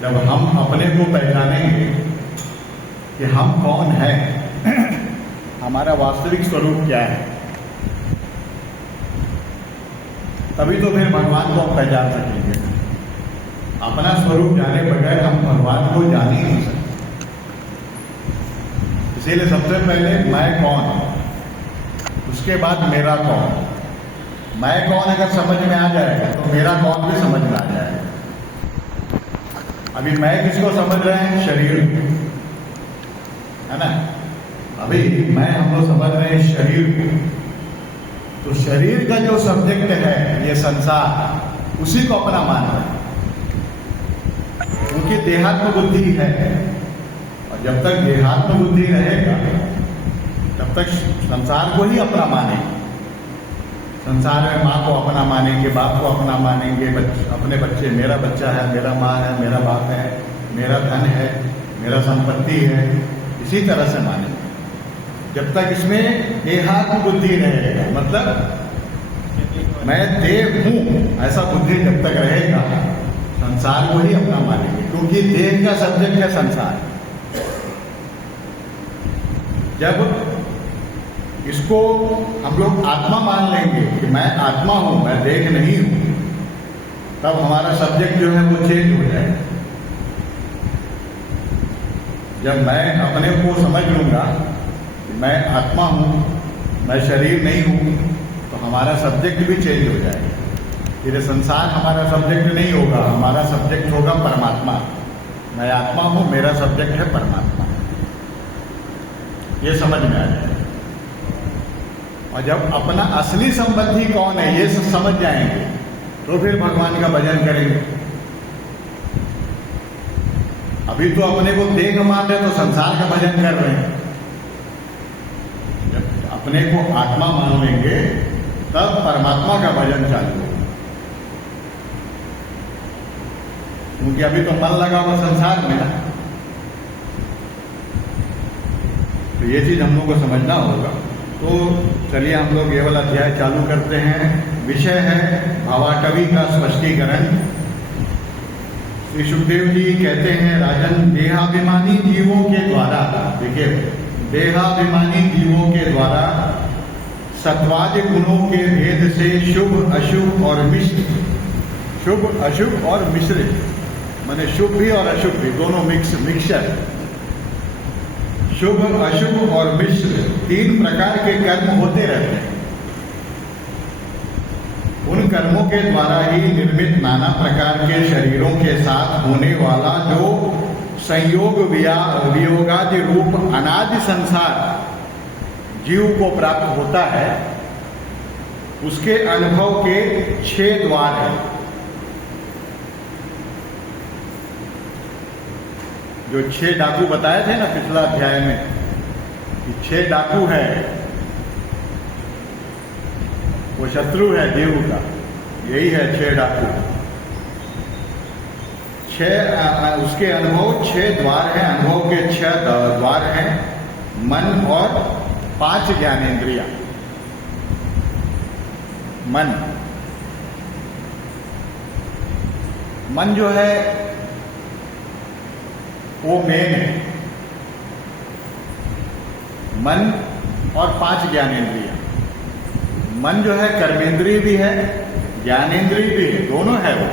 जब हम अपने को पहचानेंगे कि हम कौन हैं, हमारा वास्तविक स्वरूप क्या है, तभी तो फिर भगवान को हम पहचान सकेंगे। अपना स्वरूप जाने बगैर हम भगवान को जान ही नहीं सकते। इसीलिए सबसे पहले मैं कौन, उसके बाद मेरा कौन। मैं कौन अगर समझ में आ जाएगा तो मेरा कौन भी समझ में आ जाएगा। अभी मैं किसको समझ रहे हैं? शरीर, है ना। अभी मैं हम लोग समझ रहे हैं शरीर को। तो शरीर का जो सब्जेक्ट है ये संसार, उसी को अपना मान रहे हैं, क्योंकि देहात्म बुद्धि है। और जब तक देहात्म बुद्धि रहेगा तब तक संसार को ही अपना मानेंगे। संसार में माँ को अपना मानेंगे, बाप को अपना मानेंगे, अपने बच्चे मेरा बच्चा है, मेरा माँ है, मेरा बाप है, मेरा धन है, मेरा संपत्ति है, इसी तरह से मानेंगे। जब तक इसमें देहात्म बुद्धि रहेगा, मतलब मैं देव हूं, ऐसा बुद्धि जब तक रहेगा संसार को ही अपना मानेंगे, क्योंकि देह का सब्जेक्ट है संसार। जब इसको हम लोग आत्मा मान लेंगे कि मैं आत्मा हूं, मैं देह नहीं हूं, तब हमारा सब्जेक्ट जो है वो चेंज हो जाएगा। जब मैं अपने को समझ लूंगा कि मैं आत्मा हूं, मैं शरीर नहीं हूं, तो हमारा सब्जेक्ट भी चेंज हो जाएगा। फिर संसार हमारा सब्जेक्ट नहीं होगा, हमारा सब्जेक्ट होगा परमात्मा। मैं आत्मा हूं, मेरा सब्जेक्ट है परमात्मा। ये समझ में आ जाएगा। और जब अपना असली संबंधी कौन है ये सब समझ जाएंगे तो फिर भगवान का भजन करेंगे। अभी तो अपने को देह मान रहे तो संसार का भजन कर रहे हैं। जब अपने को आत्मा मान लेंगे तब परमात्मा का भजन चालू होगा, क्योंकि अभी तो मन लगा हुआ संसार में ना। तो ये चीज हम लोग को समझना होगा। तो चलिए हम लोग ये वाला अध्याय चालू करते हैं। विषय है भावाटवी का स्पष्टीकरण। श्री सुखदेव जी कहते हैं, राजन, देहाभिमानी जीवों के द्वारा, देखिए, देहाभिमानी जीवों के द्वारा सत्वाद गुणों के भेद से शुभ अशुभ और मिश्र, शुभ अशुभ और मिश्रित, माने शुभ भी और अशुभ भी, दोनों मिक्सचर, शुभ अशुभ और मिश्र, तीन प्रकार के कर्म होते रहते हैं। उन कर्मों के द्वारा ही निर्मित नाना प्रकार के शरीरों के साथ होने वाला जो संयोग वियोगादि रूप अनादि संसार जीव को प्राप्त होता है, उसके अनुभव के 6 द्वार हैं। जो 6 डाकू बताए थे ना पिछला अध्याय में, कि 6 डाकू है, वो शत्रु है जीव का, यही है 6 डाकू। 6 उसके अनुभव 6 द्वार हैं। अनुभव के 6 द्वार हैं, मन और 5 ज्ञानेंद्रिया। मन जो है वो मेन है, मन और 5 ज्ञानेंद्रिय। मन जो है कर्मेंद्रिय भी है, ज्ञानेंद्रिय भी है, दोनों है वो,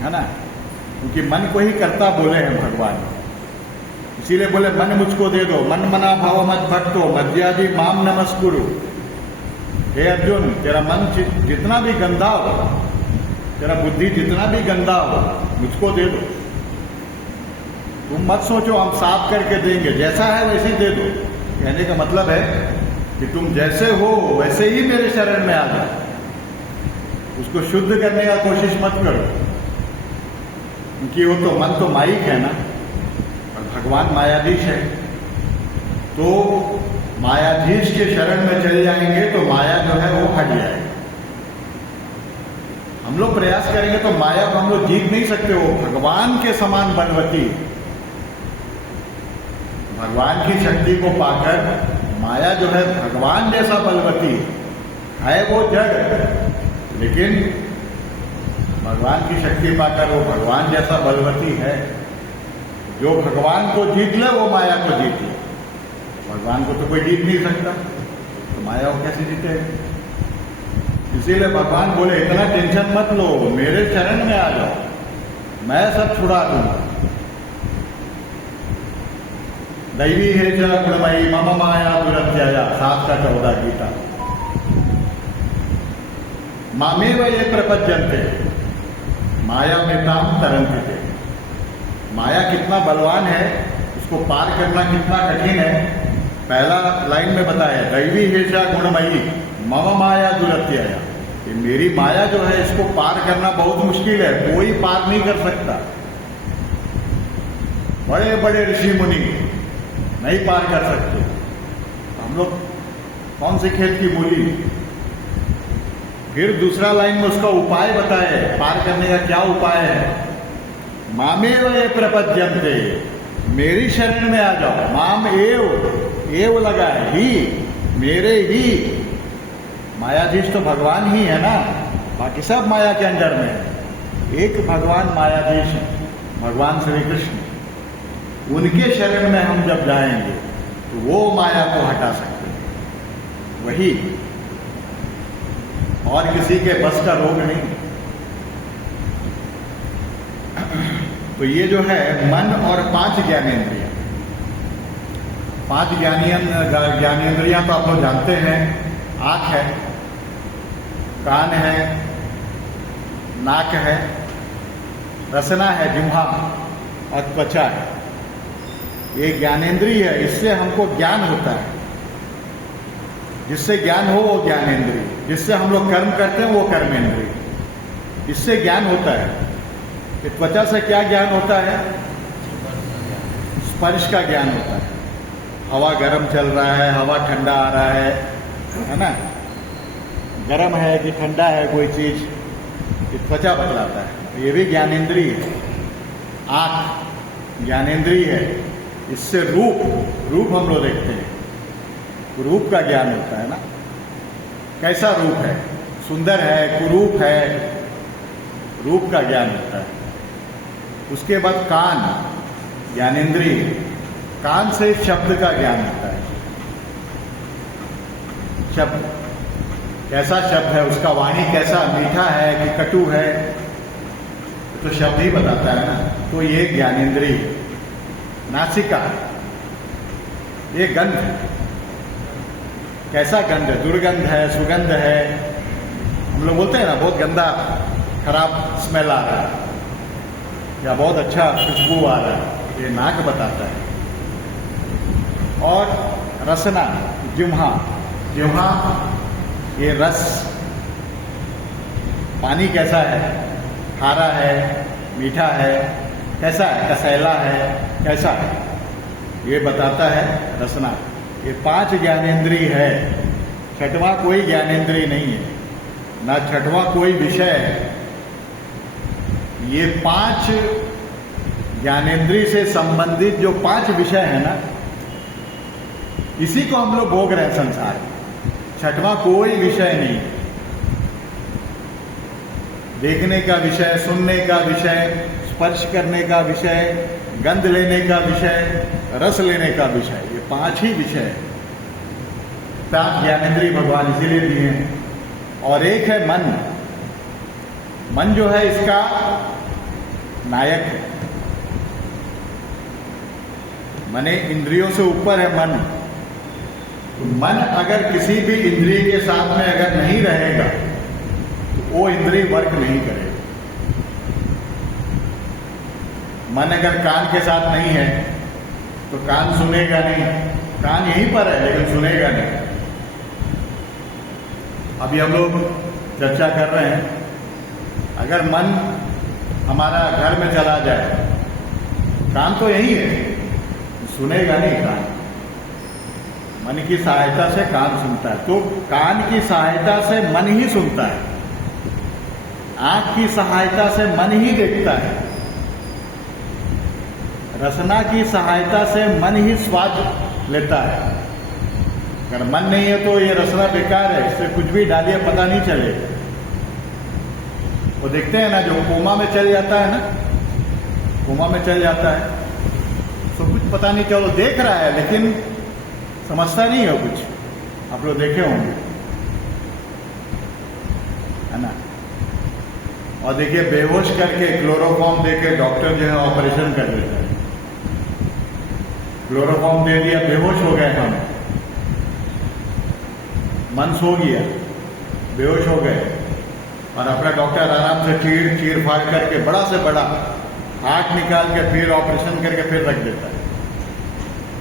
है ना। क्योंकि मन को ही कर्ता बोले हैं भगवान, इसीलिए बोले मन मुझको दे दो, मन मना भाव मत भक्तो मध्यादि माम नमस्कुरु। हे अर्जुन, तेरा मन जितना भी गंदा हो, तेरा बुद्धि जितना भी गंदा हो, मुझको दे दो। तुम मत सोचो हम साफ करके देंगे, जैसा है वैसे ही दे दो। कहने का मतलब है कि तुम जैसे हो वैसे ही मेरे शरण में आ जाओ, उसको शुद्ध करने का कोशिश मत करो, क्योंकि वो तो मन तो माइक है ना, और भगवान मायाधीश है। तो मायाधीश के शरण में चले जाएंगे तो माया जो है वो हट जाएगी। हम लोग प्रयास करेंगे तो माया को हम लोग जीत नहीं सकते। वो भगवान के समान बलवती, भगवान की शक्ति को पाकर माया जो है भगवान जैसा बलवती है। वो जड़, लेकिन भगवान की शक्ति पाकर वो भगवान जैसा बलवती है। जो भगवान को जीत ले वो माया को जीत ले। भगवान को तो कोई जीत नहीं सकता, तो माया को कैसे जीतेगा? इसीलिए भगवान बोले इतना टेंशन मत लो, मेरे चरण में आ जाओ, मैं सब छुड़ा दूंगा। दैवी है च गुणमयी मम माया दुरत्यया 7:14 गीता। मामेव ये प्रपद्यन्ते माया में ताम तरन्ते। माया कितना बलवान है, उसको पार करना कितना कठिन है। पहला लाइन में बताया दैवी है च गुणमयी मम माया दुरत्यया। ये मेरी माया जो है इसको पार करना बहुत मुश्किल है, कोई पार नहीं कर सकता। बड़े बड़े ऋषि मुनि नहीं पार कर सकते। हम लोग कौन से खेत की मूली। फिर दूसरा लाइन में उसका उपाय बताए, पार करने का क्या उपाय है। मामेव ये प्रपद्यन्ते, मेरी शरण में आ जाओ। माम एव लगा है, ही, मेरे ही। मायाधीश तो भगवान ही है ना, बाकी सब माया के अंदर में है। एक भगवान मायाधीश है, भगवान श्री कृष्ण। उनके शरण में हम जब जाएंगे तो वो माया को हटा सकते हैं, वही, और किसी के बस का रोग नहीं। तो ये जो है मन और 5 ज्ञानेंद्रियां। 5 ज्ञानेंद्रियां तो आप लोग जानते हैं। आंख है, कान है, नाक है, रसना है, जिह्वा और त्वचा है। ये ज्ञानेंद्रिय है, इससे हमको ज्ञान होता है। जिससे ज्ञान हो वो ज्ञानेंद्रिय, जिससे हम लोग कर्म करते हैं वो कर्मेंद्रिय, इससे ज्ञान होता है। कि त्वचा से क्या ज्ञान होता है? स्पर्श का ज्ञान होता है। हवा गर्म चल रहा है, हवा ठंडा आ रहा है ना, गर्म है कि ठंडा है कोई चीज, ये त्वचा बतलाता है। ये भी ज्ञानेंद्रिय है। आंख ज्ञानेंद्रिय है, इससे रूप हम लोग देखते हैं, रूप का ज्ञान होता है ना, कैसा रूप है, सुंदर है, कुरूप है, रूप का ज्ञान होता है। उसके बाद कान ज्ञानेंद्रिय, कान से शब्द का ज्ञान होता है। शब्द कैसा शब्द है, उसका वाणी कैसा, मीठा है कि कटु है, तो शब्द ही बताता है ना। तो ये ज्ञानेंद्रिय। नासिका, ये गंध, कैसा गंध है, दुर्गंध है, सुगंध है। हम लोग बोलते हैं ना बहुत गंदा खराब स्मेल आ रहा है या बहुत अच्छा खुशबू आ रहा है, ये नाक बताता है। और रसना, जिह्वा, ये रस, पानी कैसा है, खारा है, मीठा है, कैसा है, कसैला है, कैसा है, ये बताता है रसना। ये 5 ज्ञानेंद्रिय है। छठवां कोई ज्ञानेंद्रिय नहीं है, ना छठवां कोई विषय है। ये 5 ज्ञानेंद्रिय से संबंधित जो 5 विषय है ना, इसी को हम लोग भोग रहे हैं संसार में। छठवां कोई विषय नहीं। देखने का विषय, सुनने का विषय, स्पर्श करने का विषय, गंध लेने का विषय, रस लेने का विषय, ये 5 ही विषय है। 5 ज्ञानेंद्रिय भगवान इसीलिए दिए हैं। और एक है मन। मन जो है इसका नायक है। मने इंद्रियों से ऊपर है मन। तो मन अगर किसी भी इंद्रिय के साथ में अगर नहीं रहेगा तो वो इंद्रिय वर्क नहीं करेगा। मन अगर कान के साथ नहीं है तो कान सुनेगा नहीं। कान यहीं पर है लेकिन सुनेगा नहीं। अभी हम लोग चर्चा कर रहे हैं, अगर मन हमारा घर में चला जाए, कान तो यही है, सुनेगा नहीं कान। मन की सहायता से कान सुनता है, तो कान की सहायता से मन ही सुनता है। आंख की सहायता से मन ही देखता है। रसना की सहायता से मन ही स्वाद लेता है। अगर मन नहीं है तो ये रसना बेकार है, इससे कुछ भी डालिए पता नहीं चलेगा। वो देखते हैं ना, जो कोमा में चल जाता है ना, कोमा में चल जाता है, तो कुछ पता नहीं, चलो देख रहा है लेकिन समझता नहीं है कुछ। आप लोग देखे होंगे, है ना। और देखिए, बेहोश करके क्लोरोफॉर्म देके डॉक्टर जो है ऑपरेशन कर देता है। क्लोरोफॉर्म दे दिया, बेहोश हो गए हम, मन सो गया, बेहोश हो गए, और अपना डॉक्टर आराम से चीर फाड़ करके बड़ा से बड़ा हार्ट निकाल के फिर ऑपरेशन करके फिर रख देता है,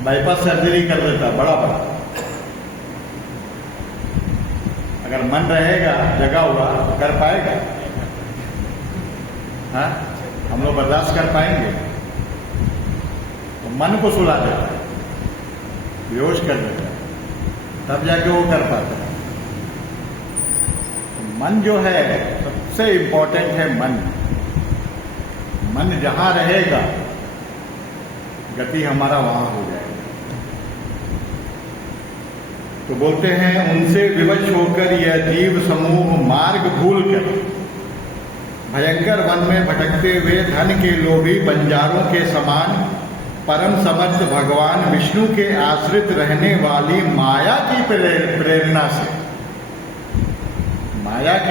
बाईपास सर्जरी कर देता है बड़ा बड़ा। अगर मन रहेगा जगा हुआ तो कर पाएगा? हाँ, हम लोग बर्दाश्त कर पाएंगे? तो मन को सुला देता है, बेहोश कर देता है, तब जाके वो कर पाता है। तो मन जो है सबसे इंपॉर्टेंट है। मन जहां रहेगा गति हमारा वहां हो जाएगा। तो बोलते हैं, उनसे विवश होकर यह जीव समूह मार्ग भूलकर भयंकर वन में भटकते हुए धन के लोभी बंजारों के समान परम समर्थ भगवान विष्णु के आश्रित रहने वाली माया की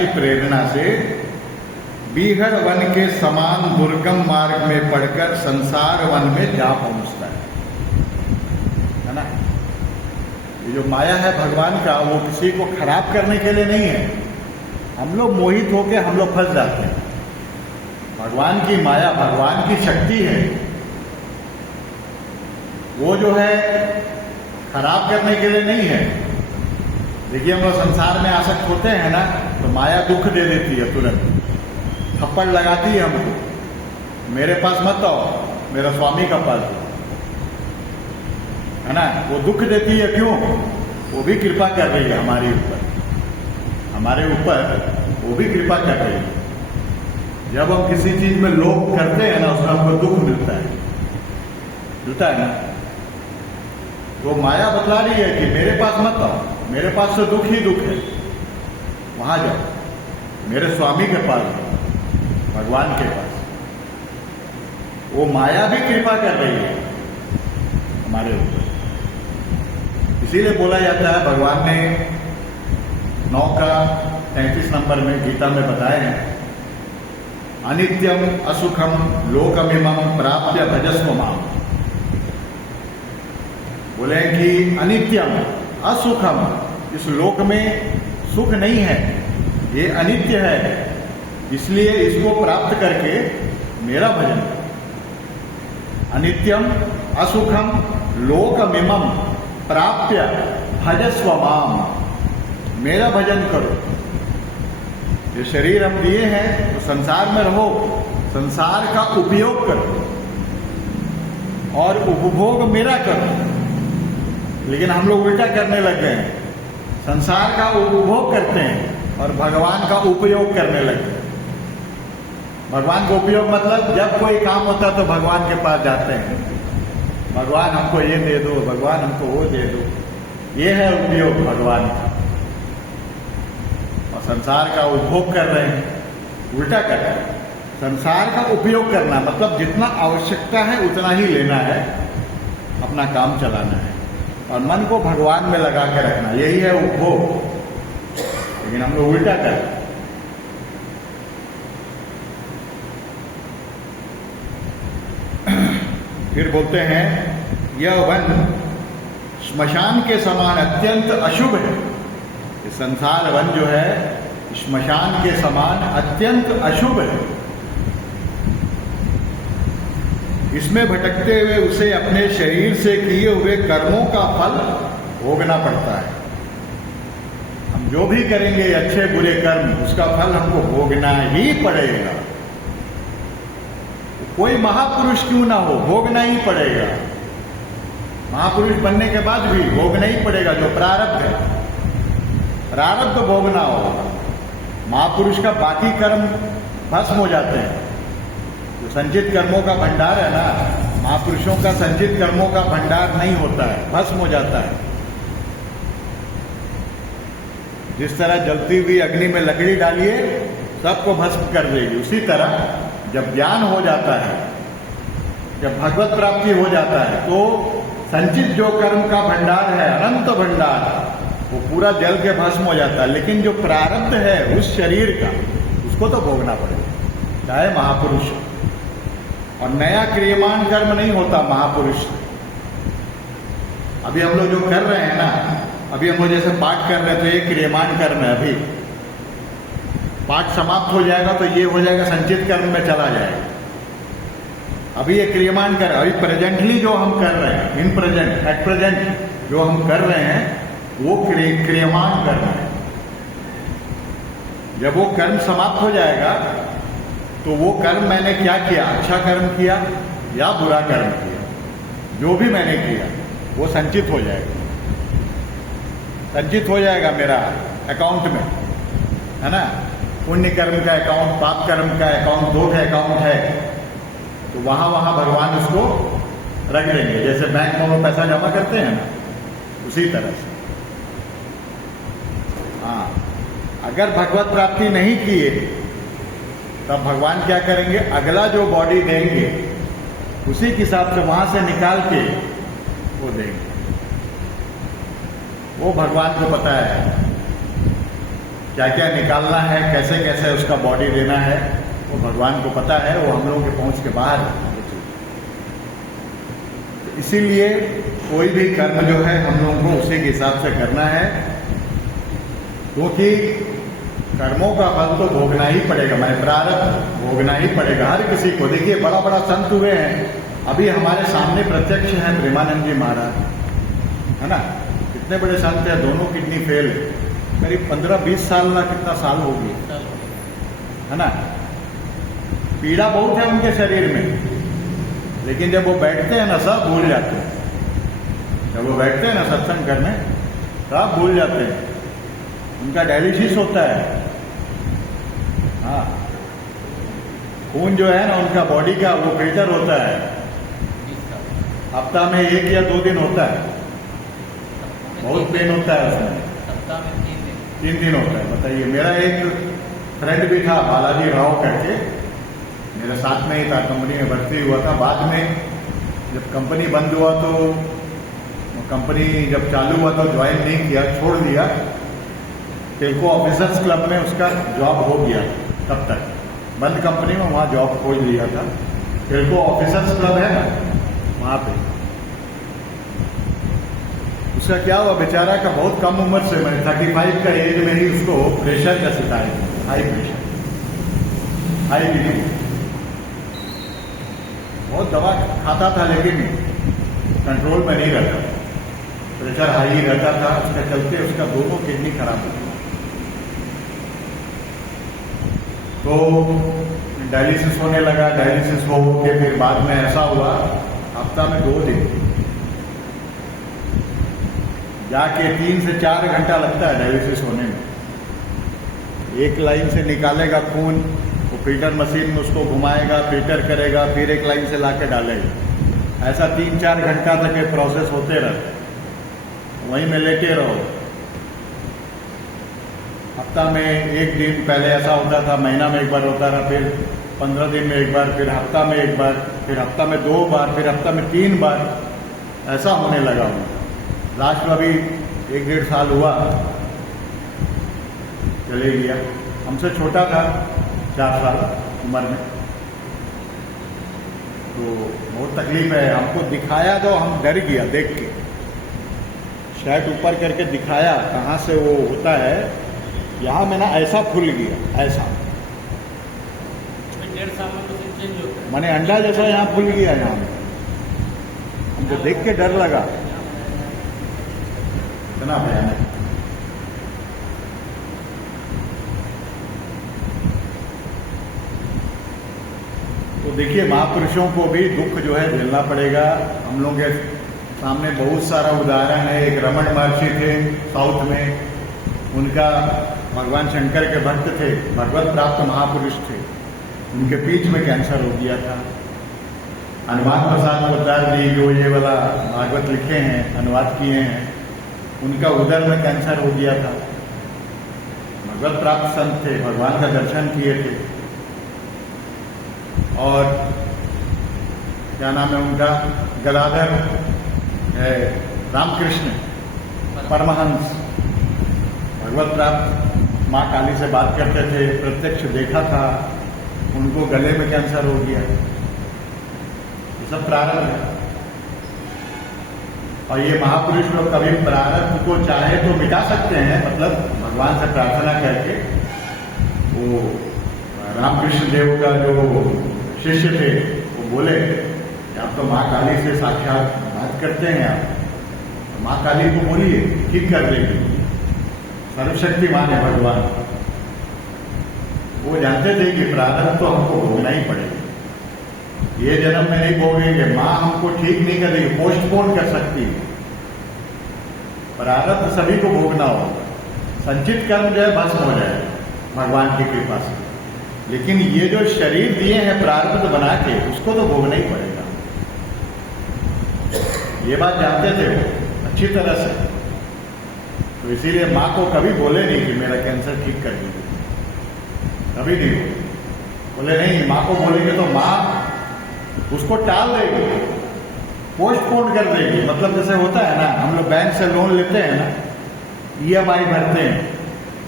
प्रेरणा से बीहड़ वन के समान दुर्गम मार्ग में पड़कर संसार वन में जा पहुंचता है ना। ये जो माया है भगवान का, वो किसी को खराब करने के लिए नहीं है। हम लोग मोहित होकर हम लोग फंस जाते हैं। भगवान की माया, भगवान की शक्ति है, वो जो है खराब करने के लिए नहीं है। देखिए, हम लोग संसार में आसक्त होते हैं ना, तो माया दुख दे देती है, तुरंत थप्पड़ लगाती है हमको, मेरे पास मत आओ, मेरा स्वामी का पास है ना। वो दुख देती है, क्यों? वो भी कृपा कर रही है हमारे ऊपर वो भी कृपा कर रही है। जब हम किसी चीज में लोभ करते हैं ना, उसमें हमको दुख मिलता है ना। तो माया बतला रही है कि मेरे पास मत आओ, मेरे पास तो दुख ही दुख है, वहां जाओ, मेरे स्वामी के पास जाओ, भगवान के पास। वो माया भी कृपा कर रही है हमारे ऊपर। इसीलिए बोला जाता है, भगवान ने 9 का 33 नंबर में गीता में बताए हैं, अनित्यम असुखम लोकमिमं प्राप्य भजस्व माम। बोले कि अनित्यम असुखम, इस लोक में सुख नहीं है, ये अनित्य है, इसलिए इसको प्राप्त करके मेरा भजन। अनित्यम असुखम लोकमिमं प्राप्य भजस्व माम, मेरा भजन करो। ये शरीर हम दिए हैं तो संसार में रहो, संसार का उपयोग करो और उपभोग मेरा करो। लेकिन हम लोग उल्टा करने लग गए हैं, संसार का उपभोग करते हैं और भगवान का उपयोग करने लग गए। भगवान का उपयोग मतलब जब कोई काम होता तो भगवान के पास जाते हैं, भगवान हमको ये दे दो, भगवान हमको वो दे दो। ये है उपयोग भगवान का। और संसार का उपभोग कर रहे हैं, उल्टा कर रहे हैं। संसार का उपयोग करना मतलब जितना आवश्यकता है उतना ही लेना है, अपना काम चलाना है और मन को भगवान में लगा के रखना, यही है उपभोग। लेकिन हम लोग उल्टा कर रहे हैं। फिर बोलते हैं, यह वन श्मशान के समान अत्यंत अशुभ है। ये संसार वन जो है श्मशान के समान अत्यंत अशुभ है। इसमें भटकते हुए उसे अपने शरीर से किए हुए कर्मों का फल भोगना पड़ता है। हम जो भी करेंगे अच्छे बुरे कर्म, उसका फल हमको भोगना ही पड़ेगा। कोई महापुरुष क्यों ना हो, भोगना ही पड़ेगा। महापुरुष बनने के बाद भी भोगना ही पड़ेगा। जो प्रारब्ध है, प्रारब्ध भोगना होगा। महापुरुष का बाकी कर्म भस्म हो जाते हैं। जो संचित कर्मों का भंडार है ना, महापुरुषों का संचित कर्मों का भंडार नहीं होता है, भस्म हो जाता है। जिस तरह जलती हुई अग्नि में लकड़ी डालिए सबको भस्म कर देगी। उसी तरह जब ज्ञान हो जाता है, जब भगवत प्राप्ति हो जाता है, तो संचित जो कर्म का भंडार है, अनंत भंडार, वो पूरा जल के भस्म हो जाता है। लेकिन जो प्रारब्ध है उस शरीर का, उसको तो भोगना पड़ेगा, चाहे महापुरुष। और नया क्रियमान कर्म नहीं होता महापुरुष। अभी हम लोग जो कर रहे हैं ना, अभी हम लोग जैसे पाठ कर रहे थे, ये क्रियमान कर्म है। अभी पाठ समाप्त हो जाएगा तो ये हो जाएगा, संचित कर्म में चला जाएगा। अभी ये क्रियमान कर्म, अभी प्रेजेंटली जो हम कर रहे हैं, इन प्रेजेंट, एट प्रेजेंट जो हम कर रहे हैं, वो क्रियमान कर्म है। जब वो कर्म समाप्त हो जाएगा तो वो कर्म मैंने क्या किया, अच्छा कर्म किया या बुरा कर्म किया, जो भी मैंने किया वो संचित हो जाएगा, संचित हो जाएगा मेरा अकाउंट में, है ना। पुण्य कर्म का अकाउंट, पाप कर्म का अकाउंट, दो का अकाउंट है, तो वहां भगवान उसको रख देंगे। जैसे बैंक में पैसा जमा करते हैं ना, उसी तरह से। हाँ, अगर भगवत प्राप्ति नहीं किए तब भगवान क्या करेंगे, अगला जो बॉडी देंगे उसी के हिसाब से वहां से निकाल के वो देंगे। वो भगवान को पता है क्या क्या निकालना है, कैसे कैसे उसका बॉडी देना है, वो भगवान को पता है। वो हम लोगों के पहुंच के बाहर है। तो इसीलिए कोई भी कर्म जो है हम लोगों को उसी के हिसाब से करना है, क्योंकि कर्मों का फल तो भोगना ही पड़ेगा, मैं प्रारब्ध भोगना ही पड़ेगा हर किसी को। देखिए बड़ा बड़ा संत हुए हैं, अभी हमारे सामने प्रत्यक्ष है प्रेमानंद जी महाराज, है ना। कितने बड़े संत हैं, दोनों किडनी फेल, करीब 15-20 साल ना, कितना साल हो गया, है ना। पीड़ा बहुत है उनके शरीर में, लेकिन जब वो बैठते हैं ना, सब भूल जाते हैं। जब वो बैठते हैं ना सत्संग करने, सब भूल जाते हैं। उनका डायलिसिस होता है। हाँ, खून जो है ना उनका बॉडी का, वो फिल्टर होता है, हफ्ता में 1 या 2 दिन होता है। बहुत पेन होता है उसमें, 3 दिन होता है। बताइए, मेरा एक फ्रेंड भी था बालाजी राव करके, मेरे साथ में ही था, कंपनी में भर्ती हुआ था। बाद में जब कंपनी बंद हुआ तो, कंपनी जब चालू हुआ तो ज्वाइन नहीं किया, छोड़ दिया। टेल्को ऑफिसर्स क्लब में उसका जॉब हो गया, तब तक बंद कंपनी में वहाँ जॉब खोज लिया था। टेल्को ऑफिसर्स क्लब है ना, वहाँ पे उसका क्या हुआ, बेचारा का बहुत कम उम्र से, मैंने 35 का एज में ही उसको प्रेशर का शिकायत, हाई प्रेशर, हाई बीपी। बहुत दवा खाता था लेकिन कंट्रोल में नहीं रहता, प्रेशर हाई ही रहता था। उसके चलते उसका दोनों किडनी खराब हो गई। तो डायलिसिस होने लगा, डायलिसिस हो के फिर बाद में ऐसा हुआ, हफ्ता में 2 दिन जाके 3 से 4 घंटा लगता है डायलिसिस होने में। एक लाइन से निकालेगा खून, वो फिल्टर मशीन में उसको घुमाएगा, फिल्टर करेगा, फिर एक लाइन से लाके डालेगा। ऐसा 3-4 घंटा तक ये प्रोसेस होते रहते, वहीं में लेटे रहो। हफ्ता में 1 दिन, पहले ऐसा होता था महीना में 1 बार होता था, फिर 15 दिन में 1 बार, फिर हफ्ता में 1 बार, फिर हफ्ता में 2 बार, फिर हफ्ता में 3 बार, ऐसा होने लगा उनका। लास्ट में अभी 1-1.5 साल हुआ, चले गया। हमसे छोटा था 4 साल उम्र में, तो बहुत तकलीफ है। हमको दिखाया तो हम डर गया देख के, शर्ट ऊपर करके दिखाया कहाँ से वो होता है, यहाँ में ना ऐसा खुल गया, ऐसा 1.5 साल में तो चेंज होता है, माने अंडा जैसा यहाँ खुल गया। यहाँ हमको देख के डर लगा, इतना भयानक। तो देखिए महापुरुषों को भी दुख जो है झेलना पड़ेगा। हम लोगों के सामने बहुत सारा उदाहरण है। एक रमण महर्षि थे साउथ में, उनका भगवान शंकर के भक्त थे, भगवत प्राप्त महापुरुष थे। उनके बीच में कैंसर हो गया था। हनुमान प्रसाद पोद्दार जी जो ये वाला भागवत लिखे हैं, अनुवाद किए हैं, उनका उदर में कैंसर हो गया था। भगवत प्राप्त संत थे, भगवान का दर्शन किए थे। और क्या नाम है उनका, गदाधर है, रामकृष्ण परमहंस, भगवत प्राप्त माँ काली से बात करते थे, प्रत्यक्ष देखा था, उनको गले में कैंसर हो गया। ये सब प्रारब्ध है। और ये महापुरुष लोग कभी प्रारब्ध को चाहे तो मिटा सकते हैं, मतलब भगवान से प्रार्थना करके। वो रामकृष्ण देव का जो शिष्य थे वो बोले कि आप तो माँ काली से साक्षात बात करते हैं, आप माँ काली को बोलिए, ठीक कर देगी, सर्वशक्तिमान है भगवान। वो जानते थे कि प्रारब्ध तो हमको भोगना ही पड़ेगा, ये जन्म में नहीं भोगेंगे, माँ हमको ठीक नहीं करेगी, पोस्टपोन कर सकती है। प्रारब्ध सभी को भोगना होगा, संचित कर्म जो है भस्म हो जाए भगवान की कृपा से, लेकिन ये जो शरीर दिए हैं प्रारब्ध बना के, उसको तो भोगना ही पड़ेगा। ये बात जानते थे वो अच्छी तरह से, तो इसीलिए माँ को कभी बोले नहीं कि मेरा कैंसर ठीक कर दीजिए, कभी नहीं बोले। नहीं, माँ को बोलेंगे तो माँ उसको टाल देगी, पोस्टपोन कर देगी। मतलब जैसे होता है ना, हम लोग बैंक से लोन लेते हैं ना, EMI भरते हैं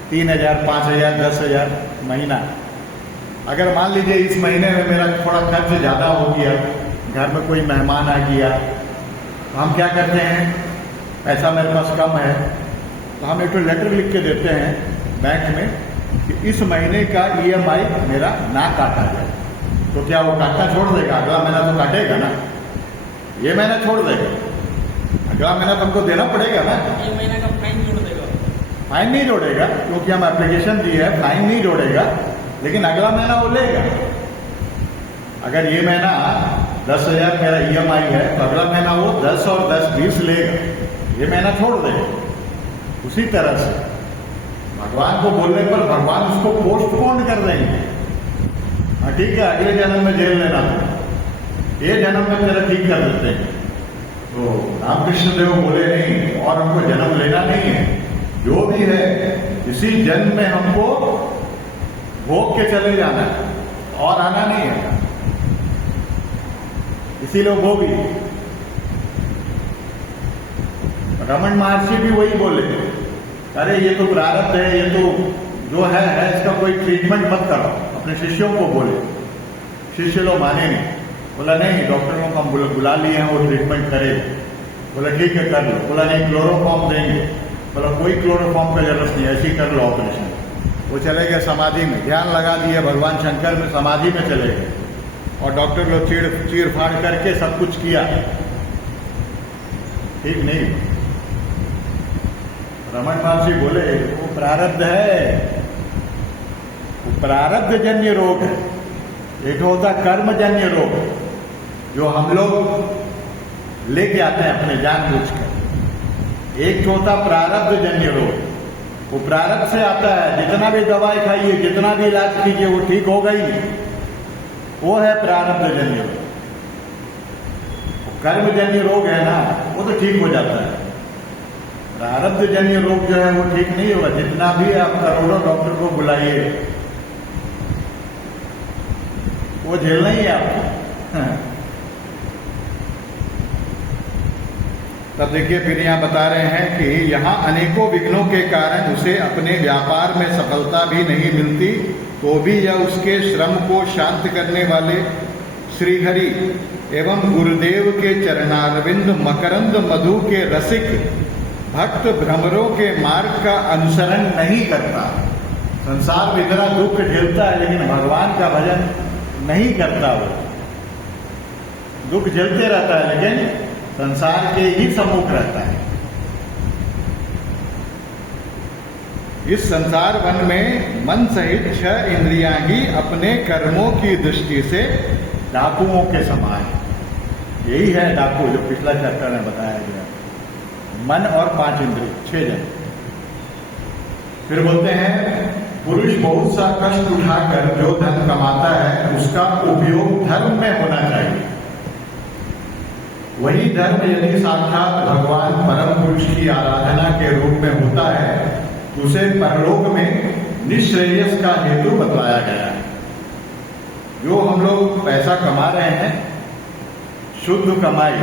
3,000, 5,000, 10,000 महीना। अगर मान लीजिए इस महीने में मेरा थोड़ा खर्च ज़्यादा हो गया, घर में कोई मेहमान आ गया, तो हम क्या करते हैं, पैसा मेरे पास कम है, तो हम एक लेटर लिख के देते हैं बैंक में कि इस महीने का EMI मेरा ना काटा जाए। तो क्या वो काटना छोड़ देगा? अगला महीना तो काटेगा ना, ये महीना छोड़ देगा, अगला महीना तो हमको देना पड़ेगा ना। ये महीने का फाइन जोड़ देगा? फाइन नहीं जोड़ेगा, क्योंकि हम एप्लीकेशन दिए है, फाइन नहीं जोड़ेगा, लेकिन अगला महीना वो लेगा। अगर ये महीना 10,000 मेरा EMI है, तो अगला महीना वो 10 और 10 20 लेगा, ये महीना छोड़ देगा। उसी तरह से भगवान को बोलने पर भगवान उसको पोस्टपोन कर देंगे। हाँ ठीक है, अगले जन्म में जेल लेना था, ये जन्म में तेरा ठीक कर देते हैं। तो रामकृष्ण देव बोले नहीं, और हमको जन्म लेना नहीं है, जो भी है इसी जन्म में हमको भोग के चले जाना है, और आना नहीं है। इसीलिए वो भोगी। रमन महर्षि भी वही बोले, अरे ये तो प्रारब्ध है, ये तो जो है इसका कोई ट्रीटमेंट मत करो। अपने शिष्यों को बोले, शिष्य लोग माने नहीं, बोला नहीं, डॉक्टरों को हम बुला लिए हैं, वो ट्रीटमेंट करे। बोला ठीक है कर लो। बोला नहीं, क्लोरोफॉर्म देंगे। बोला कोई क्लोरोफॉर्म का जरूरत नहीं, ऐसे ही कर लो ऑपरेशन। वो चले गए समाधि में, ध्यान लगा दिए भगवान शंकर में, समाधि में चले गए, और डॉक्टर लोग चीर फाड़ करके सब कुछ किया, ठीक नहीं। रमन महर्षि बोले वो प्रारब्ध है, वो प्रारब्ध जन्य रोग है। एक होता कर्मजन्य रोग, जो हम लोग लेके आते हैं अपने जानबूझकर। एक होता प्रारब्ध जन्य रोग, वो प्रारब्ध से आता है। जितना भी दवाई खाइए, जितना भी इलाज कीजिए, वो ठीक होगा ही नहीं, वो है प्रारब्ध जन्य रोग। कर्मजन्य रोग है ना, वो तो ठीक हो जाता है। प्रारब्ध जन्य रोग जो है वो ठीक नहीं होगा, जितना भी आप करोड़ों डॉक्टर को बुलाइए, वो झेलना ही है आपको। तब देखिए फिर यहाँ बता रहे हैं कि यहाँ अनेकों विघ्नों के कारण उसे अपने व्यापार में सफलता भी नहीं मिलती, तो भी यह उसके श्रम को शांत करने वाले श्रीहरि एवं गुरुदेव के चरणारविंद मकरंद मधु के रसिक भक्त भ्रमरों के मार्ग का अनुसरण नहीं करता। संसार में इतना दुख झेलता है, लेकिन भगवान का भजन नहीं करता। वो दुख झेलते रहता है, लेकिन संसार के ही सम्मुख रहता है। इस संसार वन में मन सहित 6 इंद्रियां ही अपने कर्मों की दृष्टि से डाकुओं के समान है। यही है डाकू, जो पिछला चैप्टर में बताया गया। मन और 5 इंद्रिय, 6 जन। फिर बोलते हैं पुरुष बहुत सा कष्ट उठाकर जो धन कमाता है, उसका उपयोग धर्म में होना चाहिए। वही धर्म यदि साक्षात भगवान परम पुरुष की आराधना के रूप में होता है, उसे परलोक में निश्रेयस का हेतु बतलाया गया है। जो हम लोग पैसा कमा रहे हैं, शुद्ध कमाई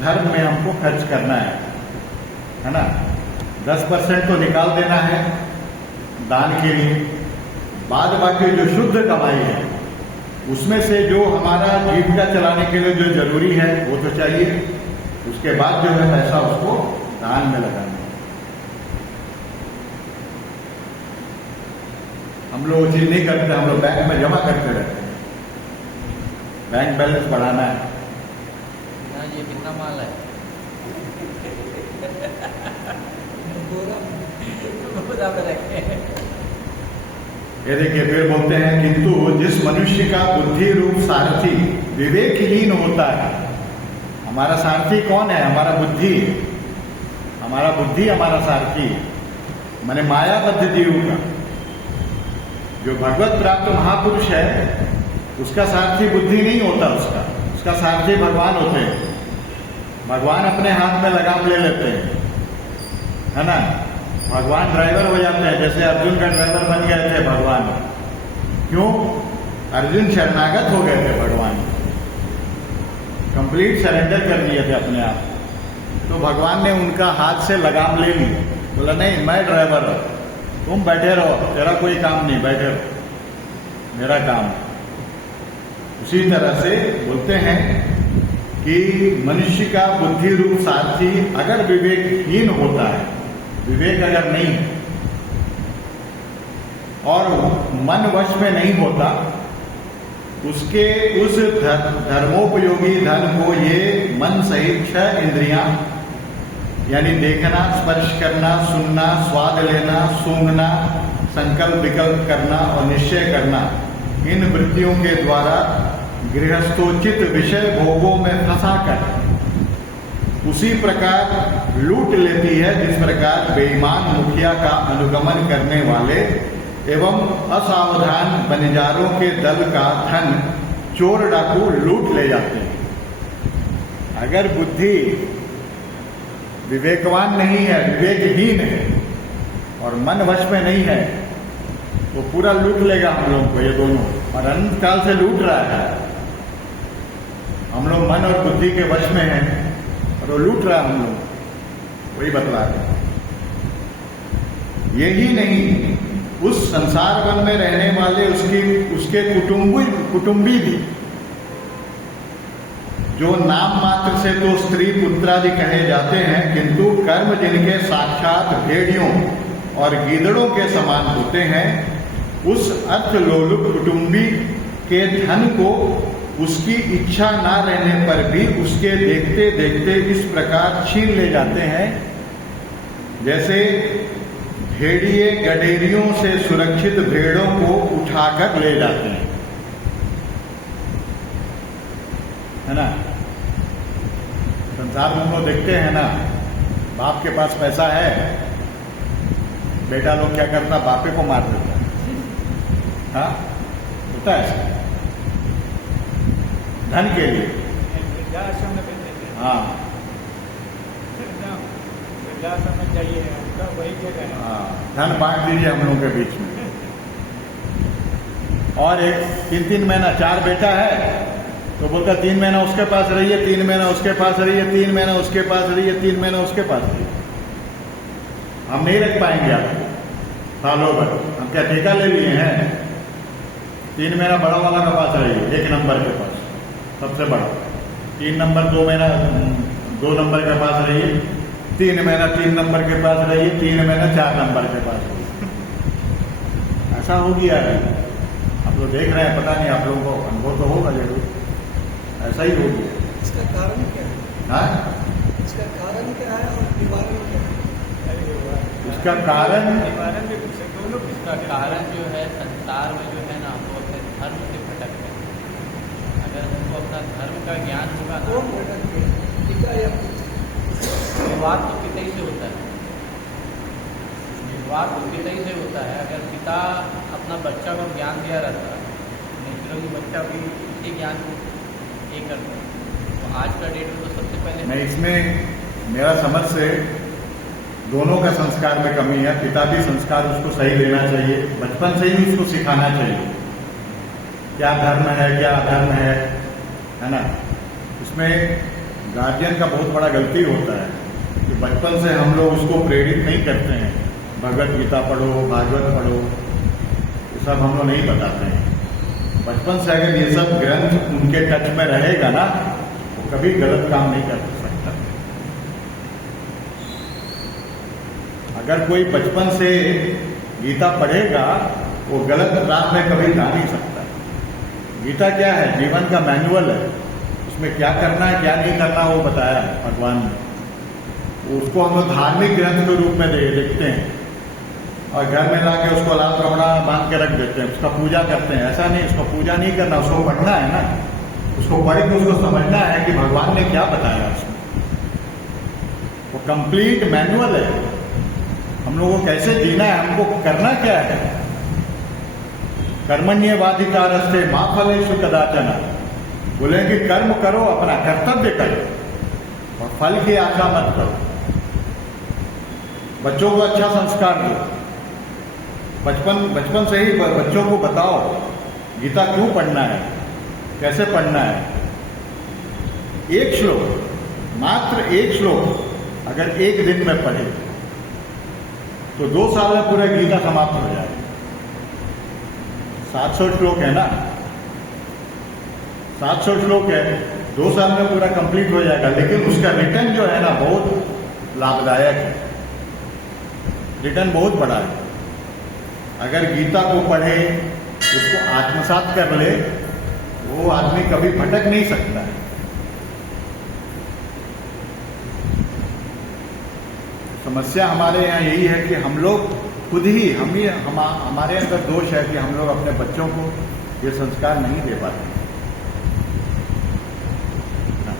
धर्म में हमको खर्च करना है ना। 10% तो निकाल देना है दान के लिए, बाद बाकी जो शुद्ध कमाई है उसमें से जो हमारा जीविका चलाने के लिए जो जरूरी है वो तो चाहिए, उसके बाद जो है पैसा उसको दान में लगाना है। हम लोग चीज नहीं करते, हम लोग बैंक में जमा करते रहते हैं, बैंक बैलेंस बढ़ाना है। हाँ, ये कितना माल है? गोदाम में रखे हैं। ये देखिए फिर बोलते हैं किंतु जिस मनुष्य का बुद्धि रूप सारथी विवेकहीन होता है। हमारा सारथी कौन है? हमारा बुद्धि। हमारा बुद्धि हमारा सारथी है, माने मायाबद्ध जीव का। जो भगवत प्राप्त महापुरुष है उसका सारथी बुद्धि नहीं होता, उसका सारथी भगवान होते हैं। भगवान अपने हाथ में लगाम ले लेते हैं, है ना। भगवान ड्राइवर हो जाते हैं, जैसे अर्जुन का ड्राइवर बन गए थे भगवान। क्यों? अर्जुन शरणागत हो गए थे भगवान, कंप्लीट सरेंडर कर दिए थे अपने आप। तो भगवान ने उनका हाथ से लगाम ले ली, बोला नहीं मैं ड्राइवर हूं, तुम बैठे रहो, तेरा कोई काम नहीं, बैठे रहो, मेरा काम। उसी तरह से बोलते हैं कि मनुष्य का बुद्धि रूप सारथी अगर विवेकहीन होता है, विवेक अगर नहीं है और मन वश में नहीं होता, उसके उस धर्मोपयोगी धन को ये मन सहित 6 इंद्रियां यानी देखना, स्पर्श करना, सुनना, स्वाद लेना, सूंघना, संकल्प विकल्प करना और निश्चय करना, इन वृत्तियों के द्वारा गृहस्थोचित विषय भोगों में फंसाकर उसी प्रकार लूट लेती है जिस प्रकार बेईमान मुखिया का अनुगमन करने वाले एवं असावधान बनिजारों के दल का धन चोर डाकू लूट ले जाते हैं। अगर बुद्धि विवेकवान नहीं है, विवेकहीन है और मन वश में नहीं है तो पूरा लूट लेगा हम लोगों को, ये दोनों, और अनंत काल से लूट रहा है। हम लोग मन और बुद्धि के वश में हैं और वो लूट रहा है हम लोग, वही बतला रहे। यही नहीं, उस संसार वन में रहने वाले उसके कुटुंबी भी, जो नाम मात्र से तो स्त्री पुत्रादि कहे जाते हैं, किंतु कर्म जिनके साक्षात भेड़ियों और गीदड़ों के समान होते हैं, उस अर्थ लोलुप कुटुंबी के धन को उसकी इच्छा ना रहने पर भी उसके देखते देखते इस प्रकार छीन ले जाते हैं जैसे भेड़िए गडेरियों से सुरक्षित भेड़ों को उठाकर ले जाते हैं, है ना। संसार में हम लोग देखते हैं ना, बाप के पास पैसा है, बेटा लोग क्या करता, बापे को मार देता है। हाँ, होता है ऐसा, धन के लिए। हाँ, चाहिए वही जगह है। हाँ, धन बांट दीजिए हम लोगों के बीच में। और एक 3-3 महीना 4 बेटा है तो बोलता 3 महीना उसके पास रहिए, 3 महीना उसके पास रहिए, 3 महीना उसके पास रहिए, 3 महीना उसके पास रहिए। हम नहीं रख पाएंगे आपको सालों भर, हम क्या ठेका ले लिए हैं। 3 महीना बड़ा वाला के पास रहिए, 1 नंबर के पास सबसे बड़ा, 3 नंबर 2 महीना 2 नंबर के पास रहिए, 3 महीना 3 नंबर के पास रहिए, 3 महीना 4 नंबर के पास रहिए। ऐसा हो गया है, आप लोग देख रहे हैं, पता नहीं आप लोगों को अनुभव तो होगा जरूर, ऐसा ही हो गया। इसका कारण क्या है? हाँ, इसका कारण क्या है और निवारण क्या है? इसका कारण निवारण भी पूछे दोनों। इसका कारण जो है संसार में जो है ना, वो अपने धर्म से भटकते हैं। अगर हमको अपना धर्म का ज्ञान होगा ना, कौन भटकते हैं? पिता या विवाद तो पिता ही से होता है, विवाद तो पिता ही से होता है। अगर पिता अपना बच्चा को ज्ञान दिया रहता, नेचुरली बच्चा भी इसी ज्ञान को ये करता है। तो आज का डेट में तो सबसे पहले मैं इसमें मेरा समझ से दोनों का संस्कार में कमी है। पिता भी संस्कार उसको सही देना चाहिए, बचपन से ही उसको सिखाना चाहिए क्या धर्म है क्या अधर्म है ना। इसमें गार्जियन का बहुत बड़ा गलती होता है कि बचपन से हम लोग उसको प्रेरित नहीं करते हैं, भगवत गीता पढ़ो, भागवत पढ़ो, ये सब हम लोग नहीं बताते हैं। बचपन से अगर ये सब ग्रंथ उनके टच में रहेगा ना, तो कभी गलत काम नहीं कर सकता। अगर कोई बचपन से गीता पढ़ेगा, वो गलत राह में कभी जा नहीं सकता। गीता क्या है? जीवन का मैनुअल है। उसमें क्या करना है क्या नहीं करना वो बताया है भगवान ने। उसको हम लोग धार्मिक ग्रंथ के रूप में देखते हैं और घर में लाके उसको लाल कपड़ा बांध के रख देते हैं, उसका पूजा करते हैं। ऐसा नहीं, उसको पूजा नहीं करना, उसको पढ़ना है ना। उसको पढ़ के उसको समझना है कि भगवान ने क्या बताया उसमें। वो कंप्लीट मैनुअल है, हम लोगों को कैसे जीना है, हमको करना क्या है। कर्मण्येवाधिकारस्ते मा फलेषु कदाचन, बोले कि कर्म करो, अपना कर्तव्य करो और फल की आशा मत करो। बच्चों को अच्छा संस्कार दो, बचपन से ही बच्चों को बताओ गीता क्यों पढ़ना है, कैसे पढ़ना है। एक श्लोक, मात्र एक श्लोक अगर एक दिन में पढ़े तो 2 साल में पूरा गीता समाप्त हो जाए। 700 श्लोक है ना, 700 श्लोक है, 2 साल में पूरा कंप्लीट हो जाएगा। लेकिन उसका रिटर्न जो है ना बहुत लाभदायक है, रिटर्न बहुत बड़ा है। अगर गीता को पढ़े, उसको आत्मसात कर ले, वो आदमी कभी भटक नहीं सकता है। समस्या हमारे यहाँ यही है कि हम लोग खुद ही हमारे अंदर दोष है कि हम लोग अपने बच्चों को ये संस्कार नहीं दे पाते।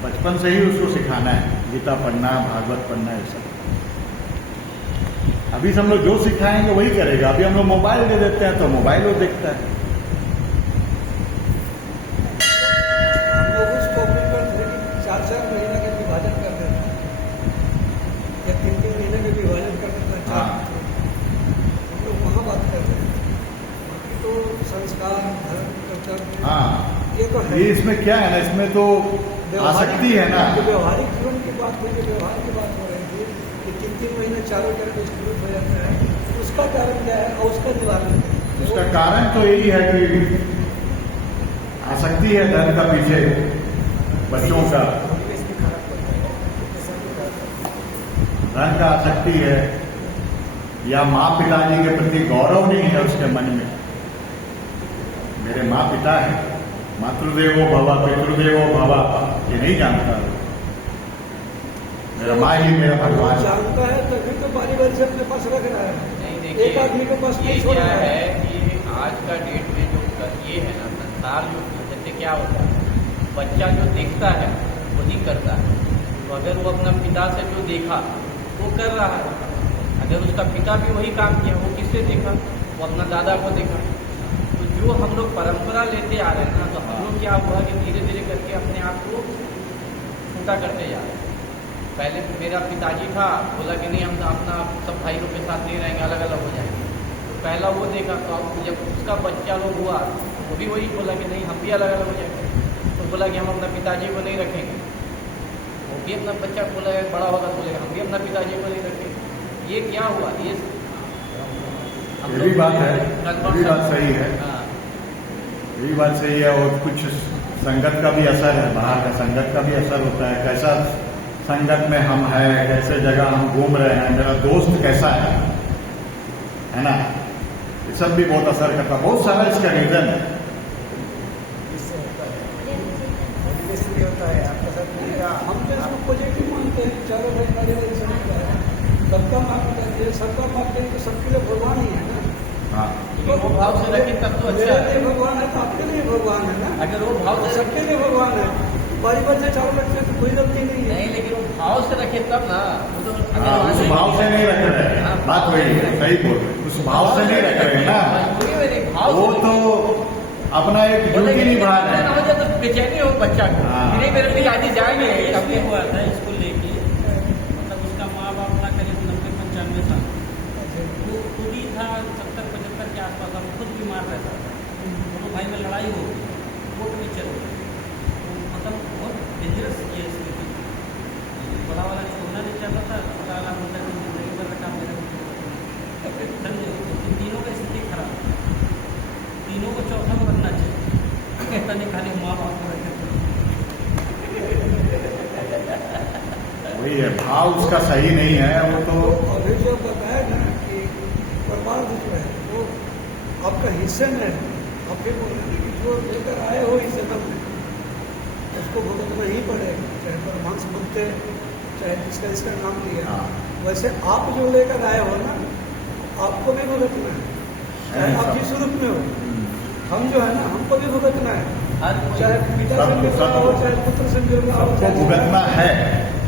बचपन से ही उसको सिखाना है, गीता पढ़ना, भागवत पढ़ना, ये सब। अभी से हम लोग जो सिखाएंगे वही करेगा। अभी हम लोग मोबाइल दे देते हैं तो मोबाइल वो देखता है। हम लोग उस टॉपिक पर 4-4 महीने के विभाजन कर देते हैं या 3-3 महीने के विभाजन कर देते हैं। हाँ, हम लोग वहाँ बात कर रहे हैं। बाकी तो संस्कार, धर्म, कर्तव्य, हाँ, ये तो है। ये इसमें क्या है ना, इसमें तो आसक्ति है ना। जो व्यवहारिक जीवन की बात हुई, जो व्यवहार की बात हो रही थी कि 3-3 महीने चारों तरफ स्थित हो जाता है, उसका कारण क्या है और उसका निवारण क्या है? उसका कारण तो यही है कि आसक्ति है धन का पीछे बच्चों का, धन का आसक्ति है, या माँ पिताजी के प्रति गौरव नहीं है उसके मन में। मेरे माँ पिता है, मातृदेवो भव पितृदेवो भव, ये नहीं जानता। मेरा माँ ही मेरा भगवान जानता है तभी तो बारी से अपने पास रख रहा है। नहीं, देखिए, एक आदमी के पास ये नहीं छोड़ क्या रहा है कि आज का डेट में जो ये है ना संसार, जो जैसे क्या होता है, बच्चा जो देखता है वही करता है। तो अगर वो अपना पिता से जो देखा वो कर रहा है, अगर उसका पिता भी वही काम किया, वो किससे देखा? वो अपना दादा को देखा। तो जो हम लोग परंपरा लेते आ रहे हैं ना, तो हम लोग क्या हुआ कि धीरे धीरे करके अपने आप को छोटा करते जा रहे हैं। पहले मेरा पिताजी था, बोला कि नहीं हम अपना सब भाइयों के साथ नहीं रहेंगे, अलग अलग हो जाएंगे। तो पहला वो देखा, तो अब जब उसका बच्चा लोग हुआ वो भी वही बोला कि नहीं हम भी अलग अलग हो जाएंगे। तो बोला कि हम अपना पिताजी को नहीं रखेंगे। वो भी अपना बच्चा बोला बड़ा होगा, बोलेगा हम भी अपना पिताजी को नहीं रखेंगे। ये क्या हुआ? ये भी बात है, ये भी बात सही है। हाँ, यही बात सही है। और कुछ संगत का भी असर है, बाहर का संगत का भी असर होता है। कैसा संगत में हम हैं, कैसे जगह हम घूम रहे हैं, मेरा दोस्त कैसा है ना, ये सब भी बहुत असर करता है। बहुत सारा इसका रीजन है। इससे होता है, इसलिए होता है आपके साथ मिलेगा। हम तो इसको पॉजिटिव मानते हैं, चारों भाई पारिवारिक समझता है, सबका माफ करते हैं, सबका माफ करें तो सबके लिए भगवान ही है ना। हाँ, तो वो भाव से रखे तब तो अच्छा मेरे है। लिए भगवान है तो आपके लिए भगवान है ना। अगर वो भाव से सबके लिए भगवान है। परिवार से चारों बच्चे तो कोई गलती नहीं है। नहीं, लेकिन वो भाव से रखे तब ना। वो तो हाँ, उस भाव से नहीं रख रहे हैं, बात वही है, सही बोल रहे हैं। उस भाव से नहीं रख रहे हैं ना, भाव वो तो अपना एक ड्यूटी निभा रहे हैं। तो बेचैनी हो बच्चा को, हाँ। नहीं मेरे पिताजी जाएंगे इसलिए हुआ था स्कूल लेके, मतलब उसका माँ बाप ना करे 90-95 था, खुद बीमार रहता था, दोनों भाई में लड़ाई हो गई, कोर्ट में चल गई, तो मतलब बहुत डेंजरस ये स्थिति थी। बड़ा वाला छोड़ना नहीं चाहता था, छोटा वाला बोलता था जिंदगी भर रखा मेरे को, समझे? तो तीनों की स्थिति खराब है, तीनों को चौथा में बनना चाहिए, कहता नहीं खाली माँ बाप को रखे। वही है, भाव उसका सही नहीं है वो तो। अभी जो बताया ना कि परमार्थ जो है वो आपका हिस्से में है, आप फिर बोल रहे हैं कि जो लेकर आए हो इस जन्म में उसको भुगतना ही पड़ेगा, चाहे परमांस बनते चाहे जिसका इसका नाम दिया। हाँ। वैसे आप जो लेकर आए हो ना आपको भी भुगतना है, चाहे आप जिस रूप में हो। हम जो है ना हमको भी भुगतना है, हर कोई चाहे पिता से मिल रहा हो चाहे पुत्र से मिल रहा हो, सबको चाहे भुगतना है,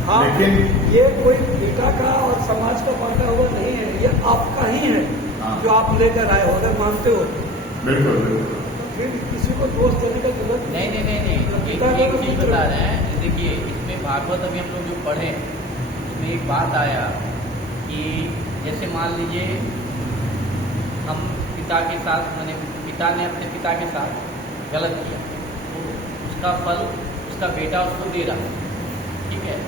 हाँ, लेकिन ये कोई बेटा का और समाज का बांटा हुआ नहीं है, ये आपका ही है। हाँ। जो आप लेकर आए हो, अगर मानते हो तो बिल्कुल बिल्कुल। फिर किसी को दोष देने का जरूरत नहीं, एक चीज बता रहे हैं। देखिए, इसमें भागवत अभी हम लोग जो पढ़े उसमें एक बात आया कि जैसे मान लीजिए हम पिता के साथ, मैंने पिता ने अपने पिता के साथ गलत किया, तो उसका फल उसका बेटा उसको दे रहा है, ठीक है।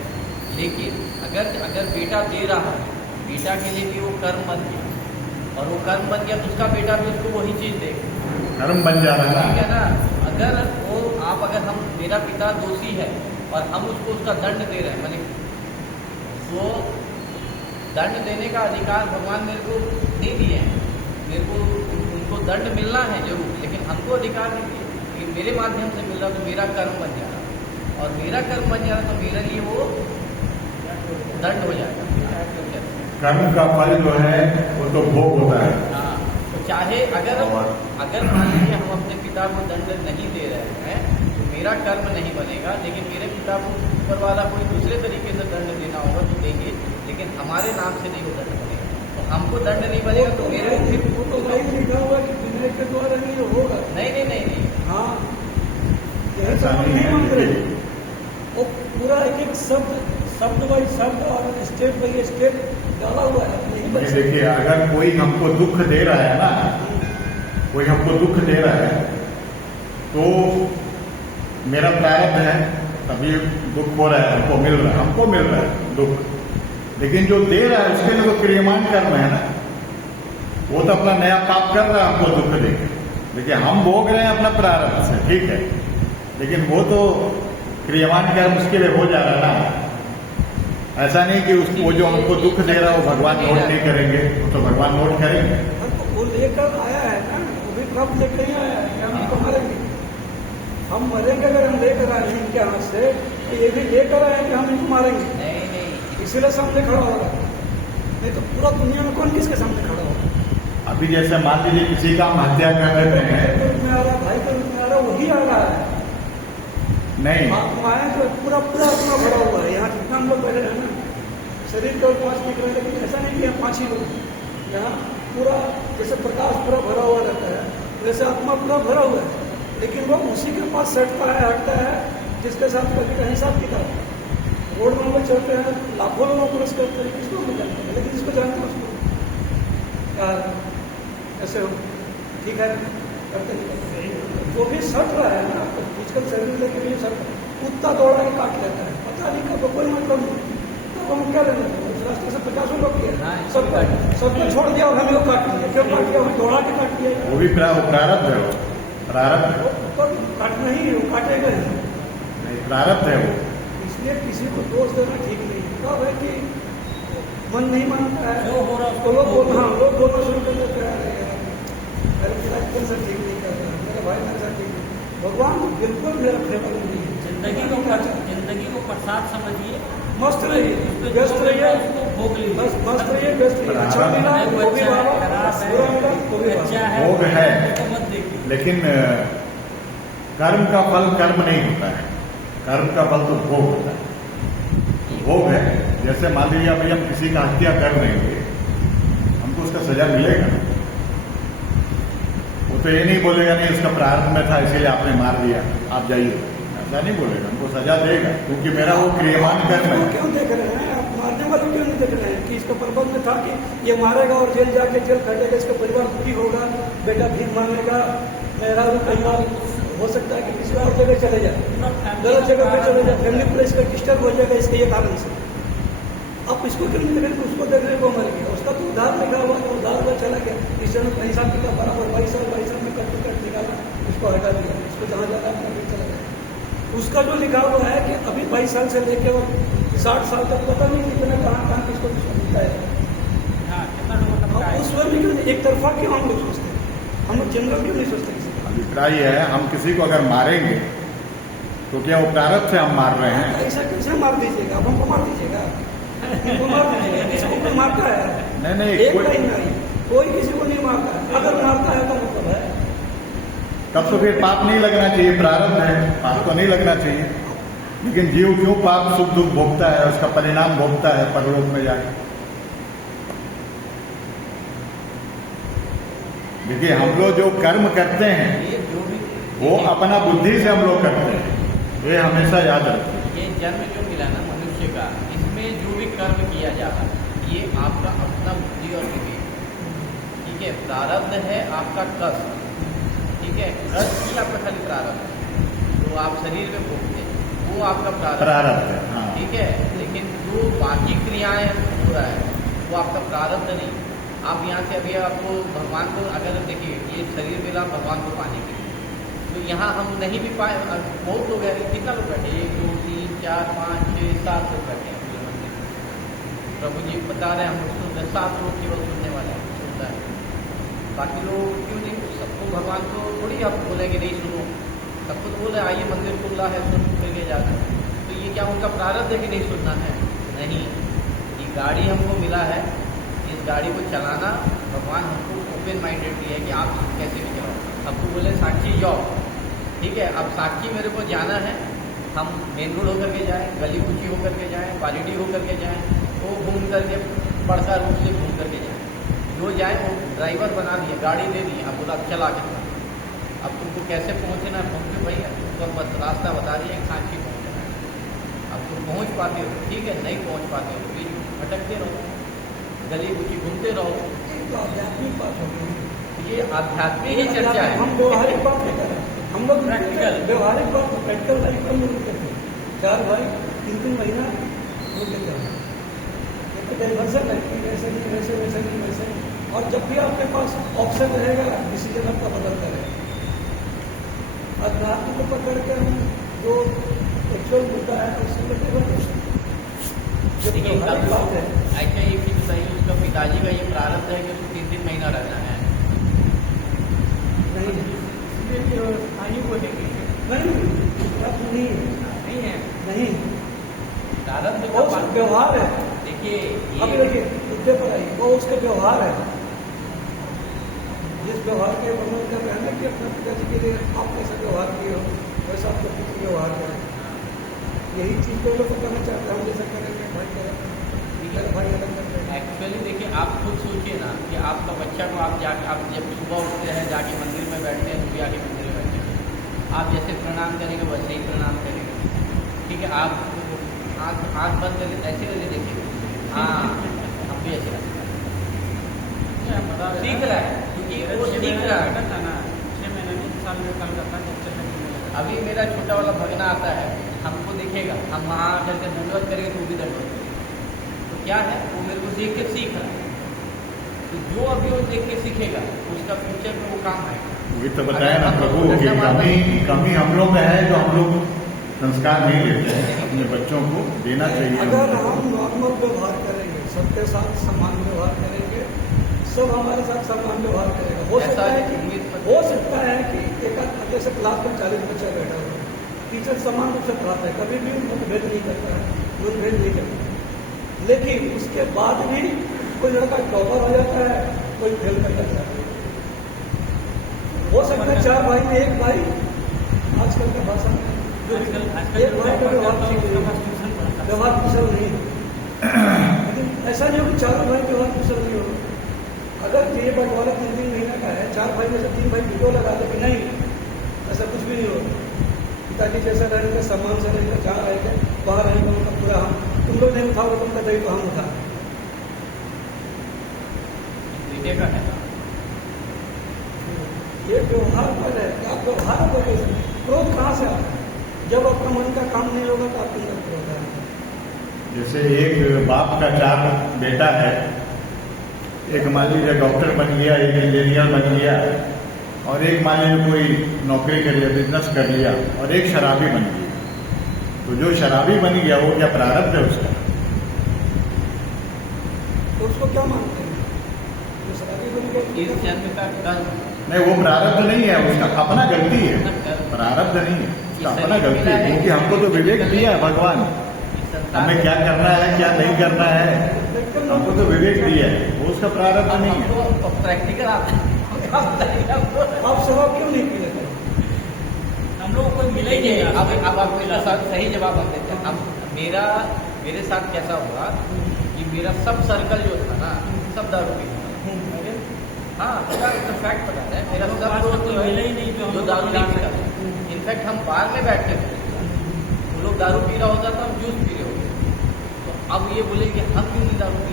लेकिन अगर बेटा दे रहा है, बेटा के लिए भी वो कर्म बन गया, और वो कर्म बन गया तो उसका बेटा भी उसको वही चीज़ देगा, कर्म बन जा रहा ठीक है है ना। अगर वो अगर हम, मेरा पिता दोषी है और हम उसको उसका दंड दे रहे हैं, माने वो दंड देने का अधिकार भगवान मेरे को नहीं दिए हैं, मेरे को उनको दंड मिलना है जरूर, लेकिन हमको अधिकार नहीं दिए, लेकिन मेरे माध्यम से मिल रहा तो मेरा कर्म बन जा रहा, और मेरा कर्म बन जा रहा तो मेरे लिए वो दंड हो जाएगा। कर्म का फल जो है वो तो भोग होता है। हाँ, तो चाहे अगर मान लीजिए हम अपने पिता को दंड नहीं दे रहे हैं तो मेरा कर्म नहीं बनेगा, लेकिन मेरे पिता को ऊपर वाला कोई दूसरे तरीके से दंड देना होगा तो देंगे, लेकिन हमारे नाम से नहीं वो दंड बनेगा। तो हमको दंड नहीं बनेगा तो मेरे को फिर वो तो नहीं लिखा हुआ कि विनय के द्वारा नहीं होगा। नहीं। हाँ, यही ऐसा तो नहीं है, मांग रहे हैं। वो पूरा एक शब्द बाई शब्द और स्टेप बाई स्टेप डाला हुआ है, नहीं बच सकता। देखिए, अगर कोई हमको दुख दे रहा है ना, कोई हमको दुख दे रहा है तो मेरा प्रारब्ध है, तभी दुख हो रहा है, हमको मिल रहा है दुख। लेकिन जो दे रहा है उसके लिए तो क्रियमान कर्म है ना, वो तो अपना नया पाप कर रहा है हमको दुख देकर। देखिए, हम भोग रहे हैं अपना प्रारब्ध से, ठीक है, लेकिन वो तो क्रियमान कर्म उसके लिए हो जा रहा है ना। ऐसा नहीं कि उसको जो हमको दुख दे रहा है वो भगवान नोट नहीं करेंगे, वो तो भगवान नोट करेंगे। वो लेकर आया है ना, वो भी प्राप्त लेकर ही आया है कि हम इनको मारेंगे, हम मरेंगे अगर हम लेकर आए इनके हाथ से, तो ये भी लेकर आए कि हम इनको मारेंगे, नहीं। इसीलिए सामने खड़ा होगा, नहीं तो पूरा दुनिया में कौन किसके सामने खड़ा होगा। अभी जैसे मान लीजिए किसी का हम हत्या कर देते हैं, में आ रहा, भाई के रूप में आ रहा, वही आ रहा है। नहीं, माया तो पूरा अपना भरा हुआ है। यहाँ जितना हम लोग बैठे हैं ना, शरीर केवल 5 फीट रहे, लेकिन ऐसा नहीं कि हम 5 ही लोग, यहाँ पूरा जैसे प्रकाश पूरा भरा हुआ रहता है, वैसे आत्मा पूरा भरा हुआ है, लेकिन वो उसी के पास सटता है, हटता है, जिसके साथ कभी का हिसाब किताब। रोड में लोग चलते हैं, लाखों लोगों को पुरस्कार करते हैं, किसको हम जानते हैं, लेकिन जिसको जानते हैं उसको यार ऐसे हो, ठीक है, करते नहीं करते। जो भी सट रहा है ना, तो फिजिकल शरीर लेके भी सट, कुत्ता दौड़ा के काट लेता है, पता नहीं कब, कोई मतलब नहीं, तो हम क्या लेते हैं, उस रास्ते से 50 लोग किया, सबको छोड़ दिया और हमें वो काट लिया, क्यों काट लिया, हमें दौड़ा के काट लिया। वो भी प्रारब्ध है, वो प्रारब्ध पर काटना ही है, वो काटेगा ही, नहीं, प्रारब्ध है वो। इसलिए किसी को दोष देना ठीक नहीं। कब है कि मन नहीं मानता है, जो हो रहा उसको लोग बोलना शुरू कर देते हैं, अरे मेरा एकदम से ठीक नहीं कर रहा, मेरा भाई मेरे साथ ठीक नहीं। भगवान बिल्कुल मेरा फेवर नहीं है। जिंदगी को प्रसाद समझिए, मस्त रहिए, व्यस्त रहिए, उसको भोग लीजिए, बस मस्त रहिए, व्यस्त रहिए। अच्छा मिला वो भी बाबा, बुरा मिला वो भी अच्छा बाबा। है, भोग है, तो मत देखिए। लेकिन कर्म का फल कर्म नहीं होता है, कर्म का फल तो भोग होता है। भोग है, जैसे मान लीजिए अभी हम किसी का हत्या कर देंगे, हमको उसका सजा मिलेगा। वो तो ये नहीं बोलेगा नहीं उसका प्रारंभ में था इसीलिए आपने मार दिया, आप जाइए, ऐसा नहीं बोलेगा, हमको सजा देगा, क्योंकि मेरा वो क्रियमान कर्म है। क्यों देख रहे हैं आप, मारने वाले क्यों नहीं देख रहे हैं? क्योंकि इसका प्रबंध था कि ये मारेगा और जेल जाके जेल खटेगा, इसका परिवार दुखी होगा, बेटा भीख मांगेगा, मेरा कहीं और हो सकता है कि किसी और जगह चले जाए, गलत जगह पे चले जाए, फैमिली पूरा इसका डिस्टर्ब हो जाएगा इसके ये कारण से। अब इसको क्यों नहीं देख, उसको देखने को मर गया, उसका तो उधार लिखा हुआ है, उधार हुआ चला गया, इस जन पैसा पिता बराबर 22 साल में कट निकाला, उसको हटा दिया, उसको जहाँ जाना है फिर चला गया। उसका जो लिखा हुआ है कि अभी 22 साल से लेके वो 60 साल तक पता नहीं कितना कहाँ किसको मिलता है। उस वक्त क्यों एक तरफा क्यों हम लोग सोचते हैं, हम लोग जनरल क्यों नहीं सोचते किसी को? अभिप्राय है हम किसी को अगर मारेंगे तो क्या वो प्रारब्ध से हम मार रहे हैं? ऐसा कैसे मार दीजिएगा, अब हमको मार दीजिएगा, हमको मार दीजिएगा, किसको कोई मारता है? नहीं एक लाइन नहीं, कोई किसी को नहीं मारता है, अगर मारता है तो मतलब है तब तो फिर पाप नहीं लगना चाहिए, प्रारब्ध है, पाप तो नहीं लगना चाहिए। लेकिन जीव क्यों पाप सुख दुख भोगता है, उसका परिणाम भोगता है परलोक में जाके। देखिए हम लोग जो कर्म करते हैं ये जो भी वो अपना बुद्धि से हम लोग करते हैं, ये हमेशा याद रखें। ये जन्म जो मिला ना मनुष्य का, इसमें जो भी कर्म किया जा रहा है ये आपका अपना बुद्धि और विवेक, ठीक है। प्रारब्ध है आपका कष्ट, ठीक है, कष्ट ही आपका खाली प्रारब्ध है, जो आप शरीर में भोगते हैं वो आपका प्रारब्ध है, हाँ। ठीक है। लेकिन जो बाकी क्रियाएं हो रहा है वो आपका प्रारब्ध नहीं। आप यहाँ से अभी आपको भगवान को अगर देखिए ये शरीर मिला भगवान को पाने के लिए, तो यहाँ हम नहीं भी पाए, बहुत लोग हैं, कितना लोग बैठे, 1 2 3 4 5 6 7 लोग बैठे हैं पूरे मंदिर में। प्रभु जी बता रहे हैं हम लोग सुन रहे, 7 लोग केवल सुनने वाले हैं, सुनता है। बाकी लोग क्यों नहीं, सबको भगवान को थोड़ी आप बोलेंगे नहीं सुनो, सबको तो बोले आइए मंदिर खुला है सुन करके जाना। तो ये क्या उनका प्रारब्ध है कि नहीं सुनना है? नहीं, ये गाड़ी हमको मिला है, इस गाड़ी को चलाना भगवान हमको ओपन माइंडेड दिया है कि आप कैसे भी चलाओ। आपको बोले साक्षी जाओ, ठीक है, अब साक्षी मेरे को जाना है, हम मेन रोड होकर के जाएँ, गली कुची होकर के जाएँ, क्वालिटी होकर के जाएँ, तो घूम करके बड़का रूट से घूम करके जाएँ, जो जाए वो ड्राइवर बना दिया, गाड़ी दे दी, अब बोला चला के चला। अब तुमको कैसे पहुँचना है पहुँचे भैया, तुमको बस रास्ता बता दिया कि साक्षी पहुँचना है। अब तुम पहुँच पाते हो ठीक है, नहीं पहुँच पाते हो फिर भटकते रहो, गली कुची घूमते रहो। तो आध्यात्मिक बात होगी, ये आध्यात्मिक ही चर्चा है। हम व्यवहारिक बात नहीं कर रहे, हम लोग प्रैक्टिकल व्यवहारिक बात प्रैक्टिकल लाइफ हम लोग करते हैं। 4 भाई 3 महीना वो लेते हैं, डाइवर्सन है कि वैसे नहीं वैसे वैसे नहीं वैसे नहीं। और जब भी आपके पास ऑप्शन रहेगा डिसीजन आपका बदलता रहेगा। अध्यात्म को पकड़ कर जो एक्चुअल मुद्दा है उससे देखिए बात है ऐसा एक चीज बताइए, उसका पिताजी का ये प्रारब्ध है कि उसको 3 महीना रहना है, नहीं आयु को देखिए नहीं है नहीं प्रारब्ध वो का व्यवहार है। देखिए अभी देखिए मुद्दे पर आई, वो उसका व्यवहार है, जिस व्यवहार के वर्णन कर रहे हैं ना कि अपने पिताजी के लिए आप कैसा व्यवहार किए हो वैसा आपका पुत्र व्यवहार करें, यही चीज तो लोग करना चाहते हैं। हम जैसा करेंगे भाई करें, भाई अलग कर रहे हैं। एक्चुअली देखिए आप खुद सोचिए ना कि आपका बच्चा को आप जाके, आप जब सुबह उठते हैं जाके मंदिर में बैठते हैं, तो भी आके मंदिर में बैठते हैं, आप जैसे प्रणाम करेंगे वैसे ही प्रणाम करेंगे, ठीक है। आप आँख बंद करके ऐसे करके देखिए, हाँ हम भी ऐसे सीख रहा है, क्योंकि वो सीख रहा है ना 6 महीने में 1 साल में कल करता है। अभी मेरा छोटा वाला भगना आता है, हमको देखेगा, हम वहाँ करके दंडवत करेंगे तो वो भी दंडवत करेगा, तो क्या है वो मेरे को देख के सीख रहा है। तो जो अभी वो देख के सीखेगा उसका फ्यूचर में वो काम आएगा। वही तो बताया ना प्रभु कि कमी हम लोग में है, जो हम लोग संस्कार नहीं लेते हैं, अपने बच्चों को देना चाहिए। अगर हम नॉर्मल व्यवहार करेंगे, सबके साथ समान व्यवहार करेंगे, सब हमारे साथ समान व्यवहार करेगा। हो सकता है कि एक जैसे क्लास में 40 बच्चा बैठा हुआ है, टीचर समान रूप से पढ़ाता है, कभी भी उनको भेद नहीं करता है, भेद नहीं करता, लेकिन उसके बाद भी कोई लड़का टॉपर हो जाता है, कोई फेल कर जाता है। हो सकता है 4 भाई में 1 भाई आजकल का भाषा में एक भाई का व्यवहार कुशल नहीं, लेकिन ऐसा नहीं हो कि 4 भाई व्यवहार कुशल नहीं हो। अगर ये बंटवारा 3 महीने का है, 4 भाई में से 3 भाई वीडियो लगा दे कि नहीं ऐसा कुछ भी नहीं हो, पिताजी जैसा रहेंगे, सम्मान से रहेंगे, जहाँ रहेंगे वहाँ रहेंगे, उनका पूरा हम तुम लोग नहीं उठाओगे तुमका दही तो हम उठा, विद्या का है ना। ये व्यवहार पर है, आप व्यवहार पर कैसे, क्रोध कहाँ से आता है? जब आपका मन का काम नहीं होगा तो आपके अंदर क्रोध आएगा। जैसे एक बाप का 4 बेटा है, एक मान लीजिए डॉक्टर बन गया, एक इंजीनियर बन गया, और एक मान लीजिए कोई नौकरी कर लिया, बिजनेस कर लिया, और एक शराबी बन गया। तो जो शराबी बन गया वो क्या प्रारब्ध है उसका? तो उसको क्या मानते हैं? जो शराबी बन गया इस जन्म का कर्म, नहीं, वो प्रारब्ध नहीं है, उसका अपना गलती है, प्रारब्ध नहीं है, उसका अपना गलती है। क्योंकि हमको तो विवेक दिया है भगवान, हमें क्या करना है क्या नहीं करना है, हमको तो विवेक दिया है, वो उसका प्रारब्ध नहीं है। हमको प्रैक्टिकल आता है। आप शराब क्यों नहीं पी लेते? हम लोग को कोई मिला ही नहीं। अब आप मेरा साथ सही जवाब आप देते हैं। अब मेरे साथ कैसा हुआ कि मेरा सब सर्कल जो था ना, सब दारू पीने वाला। हाँ, मेरा तो फैक्ट बता रहा है, मेरा तो सब बात दोस्त कोई मिला ही नहीं जो हम जो लोग दारू नहीं जान पीता रहे था। इनफैक्ट हम बार में बैठते थे, वो लोग दारू पी रहा होता था, हम जूस पी रहे होते। तो अब ये बोले कि हम क्यों नहीं दारू पी?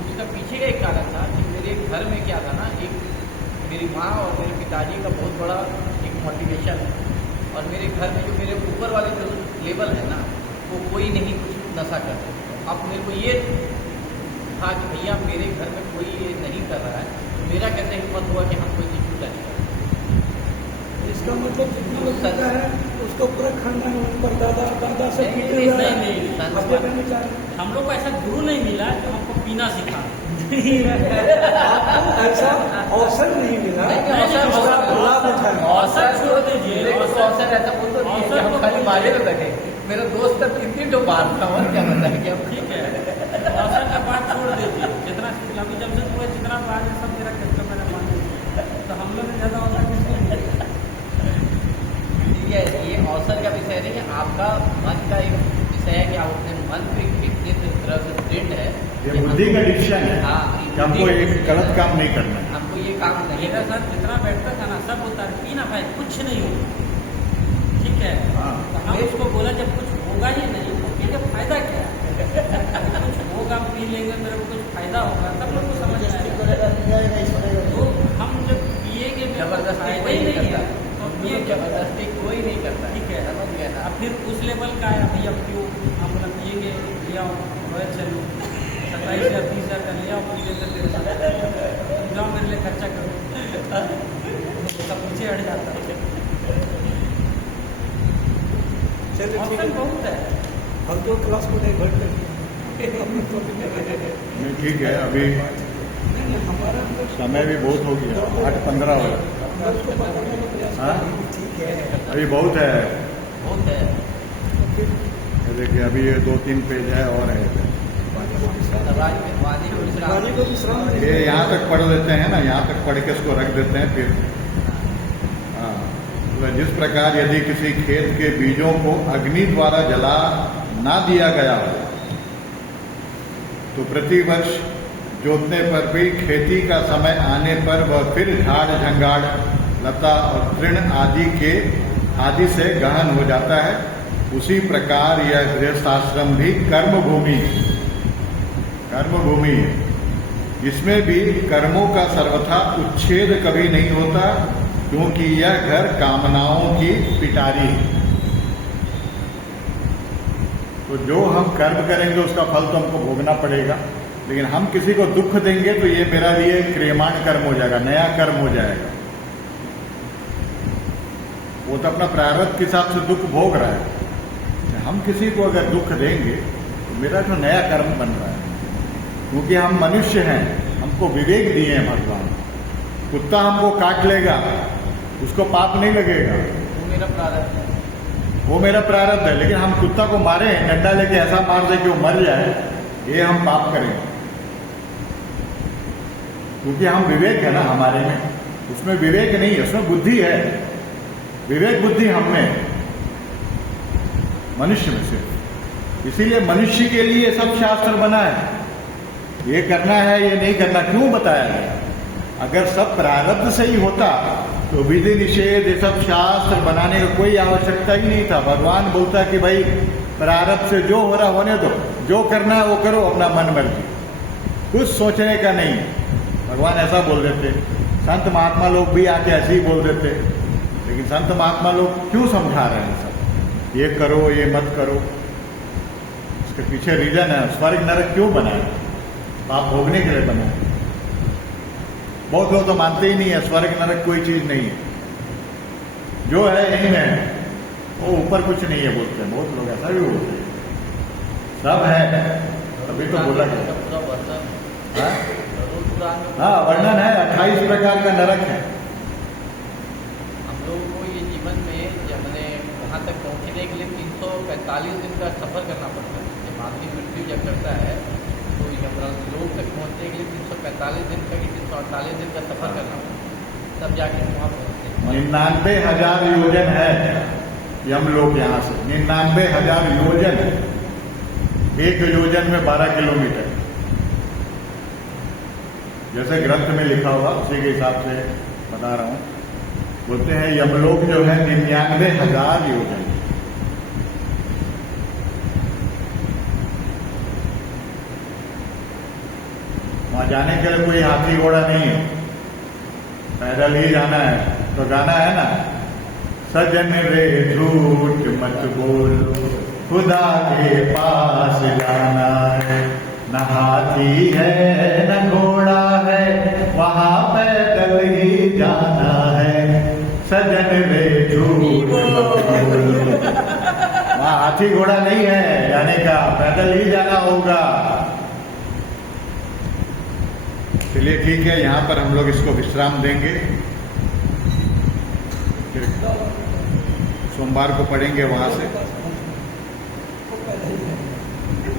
उसका पीछे का एक कारण था कि मेरे घर में क्या था ना, एक मेरी माँ और मेरे पिताजी का बहुत बड़ा एक मोटिवेशन है, और मेरे घर में जो मेरे ऊपर वाले जो लेवल है ना, वो कोई नहीं कुछ नशा करते। अब मेरे को ये था कि भैया मेरे घर में कोई ये नहीं कर रहा है, तो मेरा कैसे हिम्मत हुआ कि हम कोई चीज़ टच करें। इसका मतलब जितना लोग पीता है उसको पूरा खानदान पर दादा से नहीं, पीते हुए नहीं, आए। नहीं, आप ये कहना चाह रहे हैं? हम लोग को ऐसा गुरु नहीं मिला जो हमको पीना सिखा। आपको ऐसा अवसर नहीं मिला जिसका आप लाभ उठाएं। औसत छोड़ दीजिए, मेरे को तो औसत ऐसा बोल दो कि हम खाली मारे में लगे। मेरा दोस्त तब 3 बार था, और क्या बताया कि हम ठीक है, औसत का बात छोड़ दीजिए। जितना अभी जब से तुम्हें जितना बात है सब मेरा कस्टमर है, मान लीजिए, तो हम लोग ने ज़्यादा औसत किसको मिलेगा? ठीक है, ये अवसर का विषय नहीं है, आपका मन का एक विषय है कि आप अपने मन पे कितने तरह से ट्रेंड है। ये बुद्धि का डिसीजन है हाँ, कि हमको एक गलत काम नहीं करना है। हमको ये काम नहीं मेरा करना। साथ जितना बैठता था ना सब होता है, पीना भाई कुछ नहीं होगा, ठीक है। हाँ। तो हम उसको बोला जब कुछ होगा ही नहीं तो पी के फायदा क्या है? कुछ होगा, पी लेंगे, मेरे को कुछ फायदा होगा, तब लोग को समझ आएगा। तो हम जब पिएंगे जबरदस्ती फायदा कोई ही नहीं नहीं है करता, तो ये पिए जबरदस्ती कोई नहीं करता। ठीक है। समझ गया ना? अब फिर उस लेवल का है भैया, पियो, हम लोग पिएंगे, लिया रॉयल चलो 27,000 30,000 का लिया, पी लेकर तेरे साथ जाओ, मेरे लिए खर्चा करो, तो सब पीछे हट जाता है। चलिए ठीक ऑप्शन है, बहुत है। हम तो क्लास को नहीं भरते। नहीं, ठीक है, अभी हमारा समय भी बहुत हो गया, 8:15 हो गया। उसको पकड़ने का प्रयास हाँ? करेंगे, ठीक है। अभी बहुत है, बहुत है। ये देखिए अभी ये 2-3 पेज है और है। वाणी को विश्राम वाणी को विश्राम दें। ये यहाँ तक पढ़ लेते हैं ना, यहाँ तक पढ़ के इसको रख देते हैं फिर। हाँ, तो जिस प्रकार यदि किसी खेत के बीजों को अग्नि द्वारा जला ना दिया गया हो, तो प्रतिवर्ष जोतने पर भी खेती का समय आने पर वह फिर झाड़ झंगाड़ लता और तृण आदि से गहन हो जाता है। उसी प्रकार यह गृहस्थाश्रम भी कर्मभूमि है, जिसमें भी कर्मों का सर्वथा उच्छेद कभी नहीं होता, क्योंकि यह घर कामनाओं की पिटारी है। तो जो हम कर्म करेंगे उसका फल तो हमको भोगना पड़ेगा, लेकिन हम किसी को दुख देंगे तो ये मेरा लिए क्रियमाण कर्म हो जाएगा, नया कर्म हो जाएगा। वो तो अपना प्रारब्ध के हिसाब से दुख भोग रहा है। हम किसी को अगर दुख देंगे तो मेरा जो नया कर्म बन रहा है, क्योंकि हम मनुष्य हैं, हमको विवेक दिए हैं भगवान। कुत्ता हमको काट लेगा, उसको पाप नहीं लगेगा, वो मेरा प्रारब्ध है। वो मेरा प्रारब्ध है। लेकिन हम कुत्ता को मारे, डंडा लेके ऐसा मार दे कि वो मर जाए, ये हम पाप करेंगे। क्योंकि हम विवेक है ना हमारे में, उसमें विवेक नहीं है, उसमें बुद्धि है। विवेक बुद्धि हम में, मनुष्य में सिर्फ। इसीलिए मनुष्य के लिए सब शास्त्र बना है, ये करना है ये नहीं करना क्यों बताया गया। अगर सब प्रारब्ध से ही होता तो विधि निषेध ये सब शास्त्र बनाने का कोई आवश्यकता ही नहीं था। भगवान बोलता कि भाई प्रारब्ध से जो हो रहा होने दो, जो करना है वो करो, अपना मन मर्जी, कुछ सोचने का नहीं। भगवान ऐसा बोल देते, संत महात्मा लोग भी आके ऐसे ही बोल देते, लेकिन संत महात्मा लोग क्यों समझा रहे हैं सब, ये करो ये मत करो, इसके पीछे रीजन है। स्वर्ग नरक क्यों बनाए? पाप भोगने के लिए बनाए। बहुत लोग तो मानते ही नहीं है स्वर्ग नरक कोई चीज नहीं है, जो है यही है, वो ऊपर कुछ नहीं है बोलते हैं। बहुत लोग ऐसा भी बोलते हैं, सब है, अभी तो बोला गया। पूरा वर्णन हाँ? जरूर पुराण में हाँ, वर्णन है, 28 प्रकार का नरक है। हम लोगों को ये जीवन में जब मैंने वहाँ तक पहुँचने के लिए 345 दिन का सफर करना पड़ता है। जब आदमी मृत्यु जब करता है तो लोग तक पहुँचने के लिए 345 दिन का कि 348 दिन का सफर करना पड़ता है, तब जाके वहाँ पहुँचते हैं। 99,000 योजन है यमलोक यहाँ से, 99,000 योजन। एक योजन में 12 किलोमीटर, जैसे ग्रंथ में लिखा होगा उसी के हिसाब से बता रहा हूँ। बोलते हैं यमलोक जो है 99,000 योजन। वहां जाने के लिए कोई हाथी घोड़ा नहीं है, पैदल ही जाना है। तो गाना है ना, सजन रे झूठ मत बोलो, खुदा के पास जाना है, न हाथी है न घोड़ा है, वहां पैदल ही जाना है। सजन रे झूठ मत बोलो, वहां हाथी घोड़ा नहीं है जाने का, पैदल ही जाना होगा। चलिए ठीक है, यहाँ पर हम लोग इसको विश्राम देंगे, फिर सोमवार को पढ़ेंगे वहां से।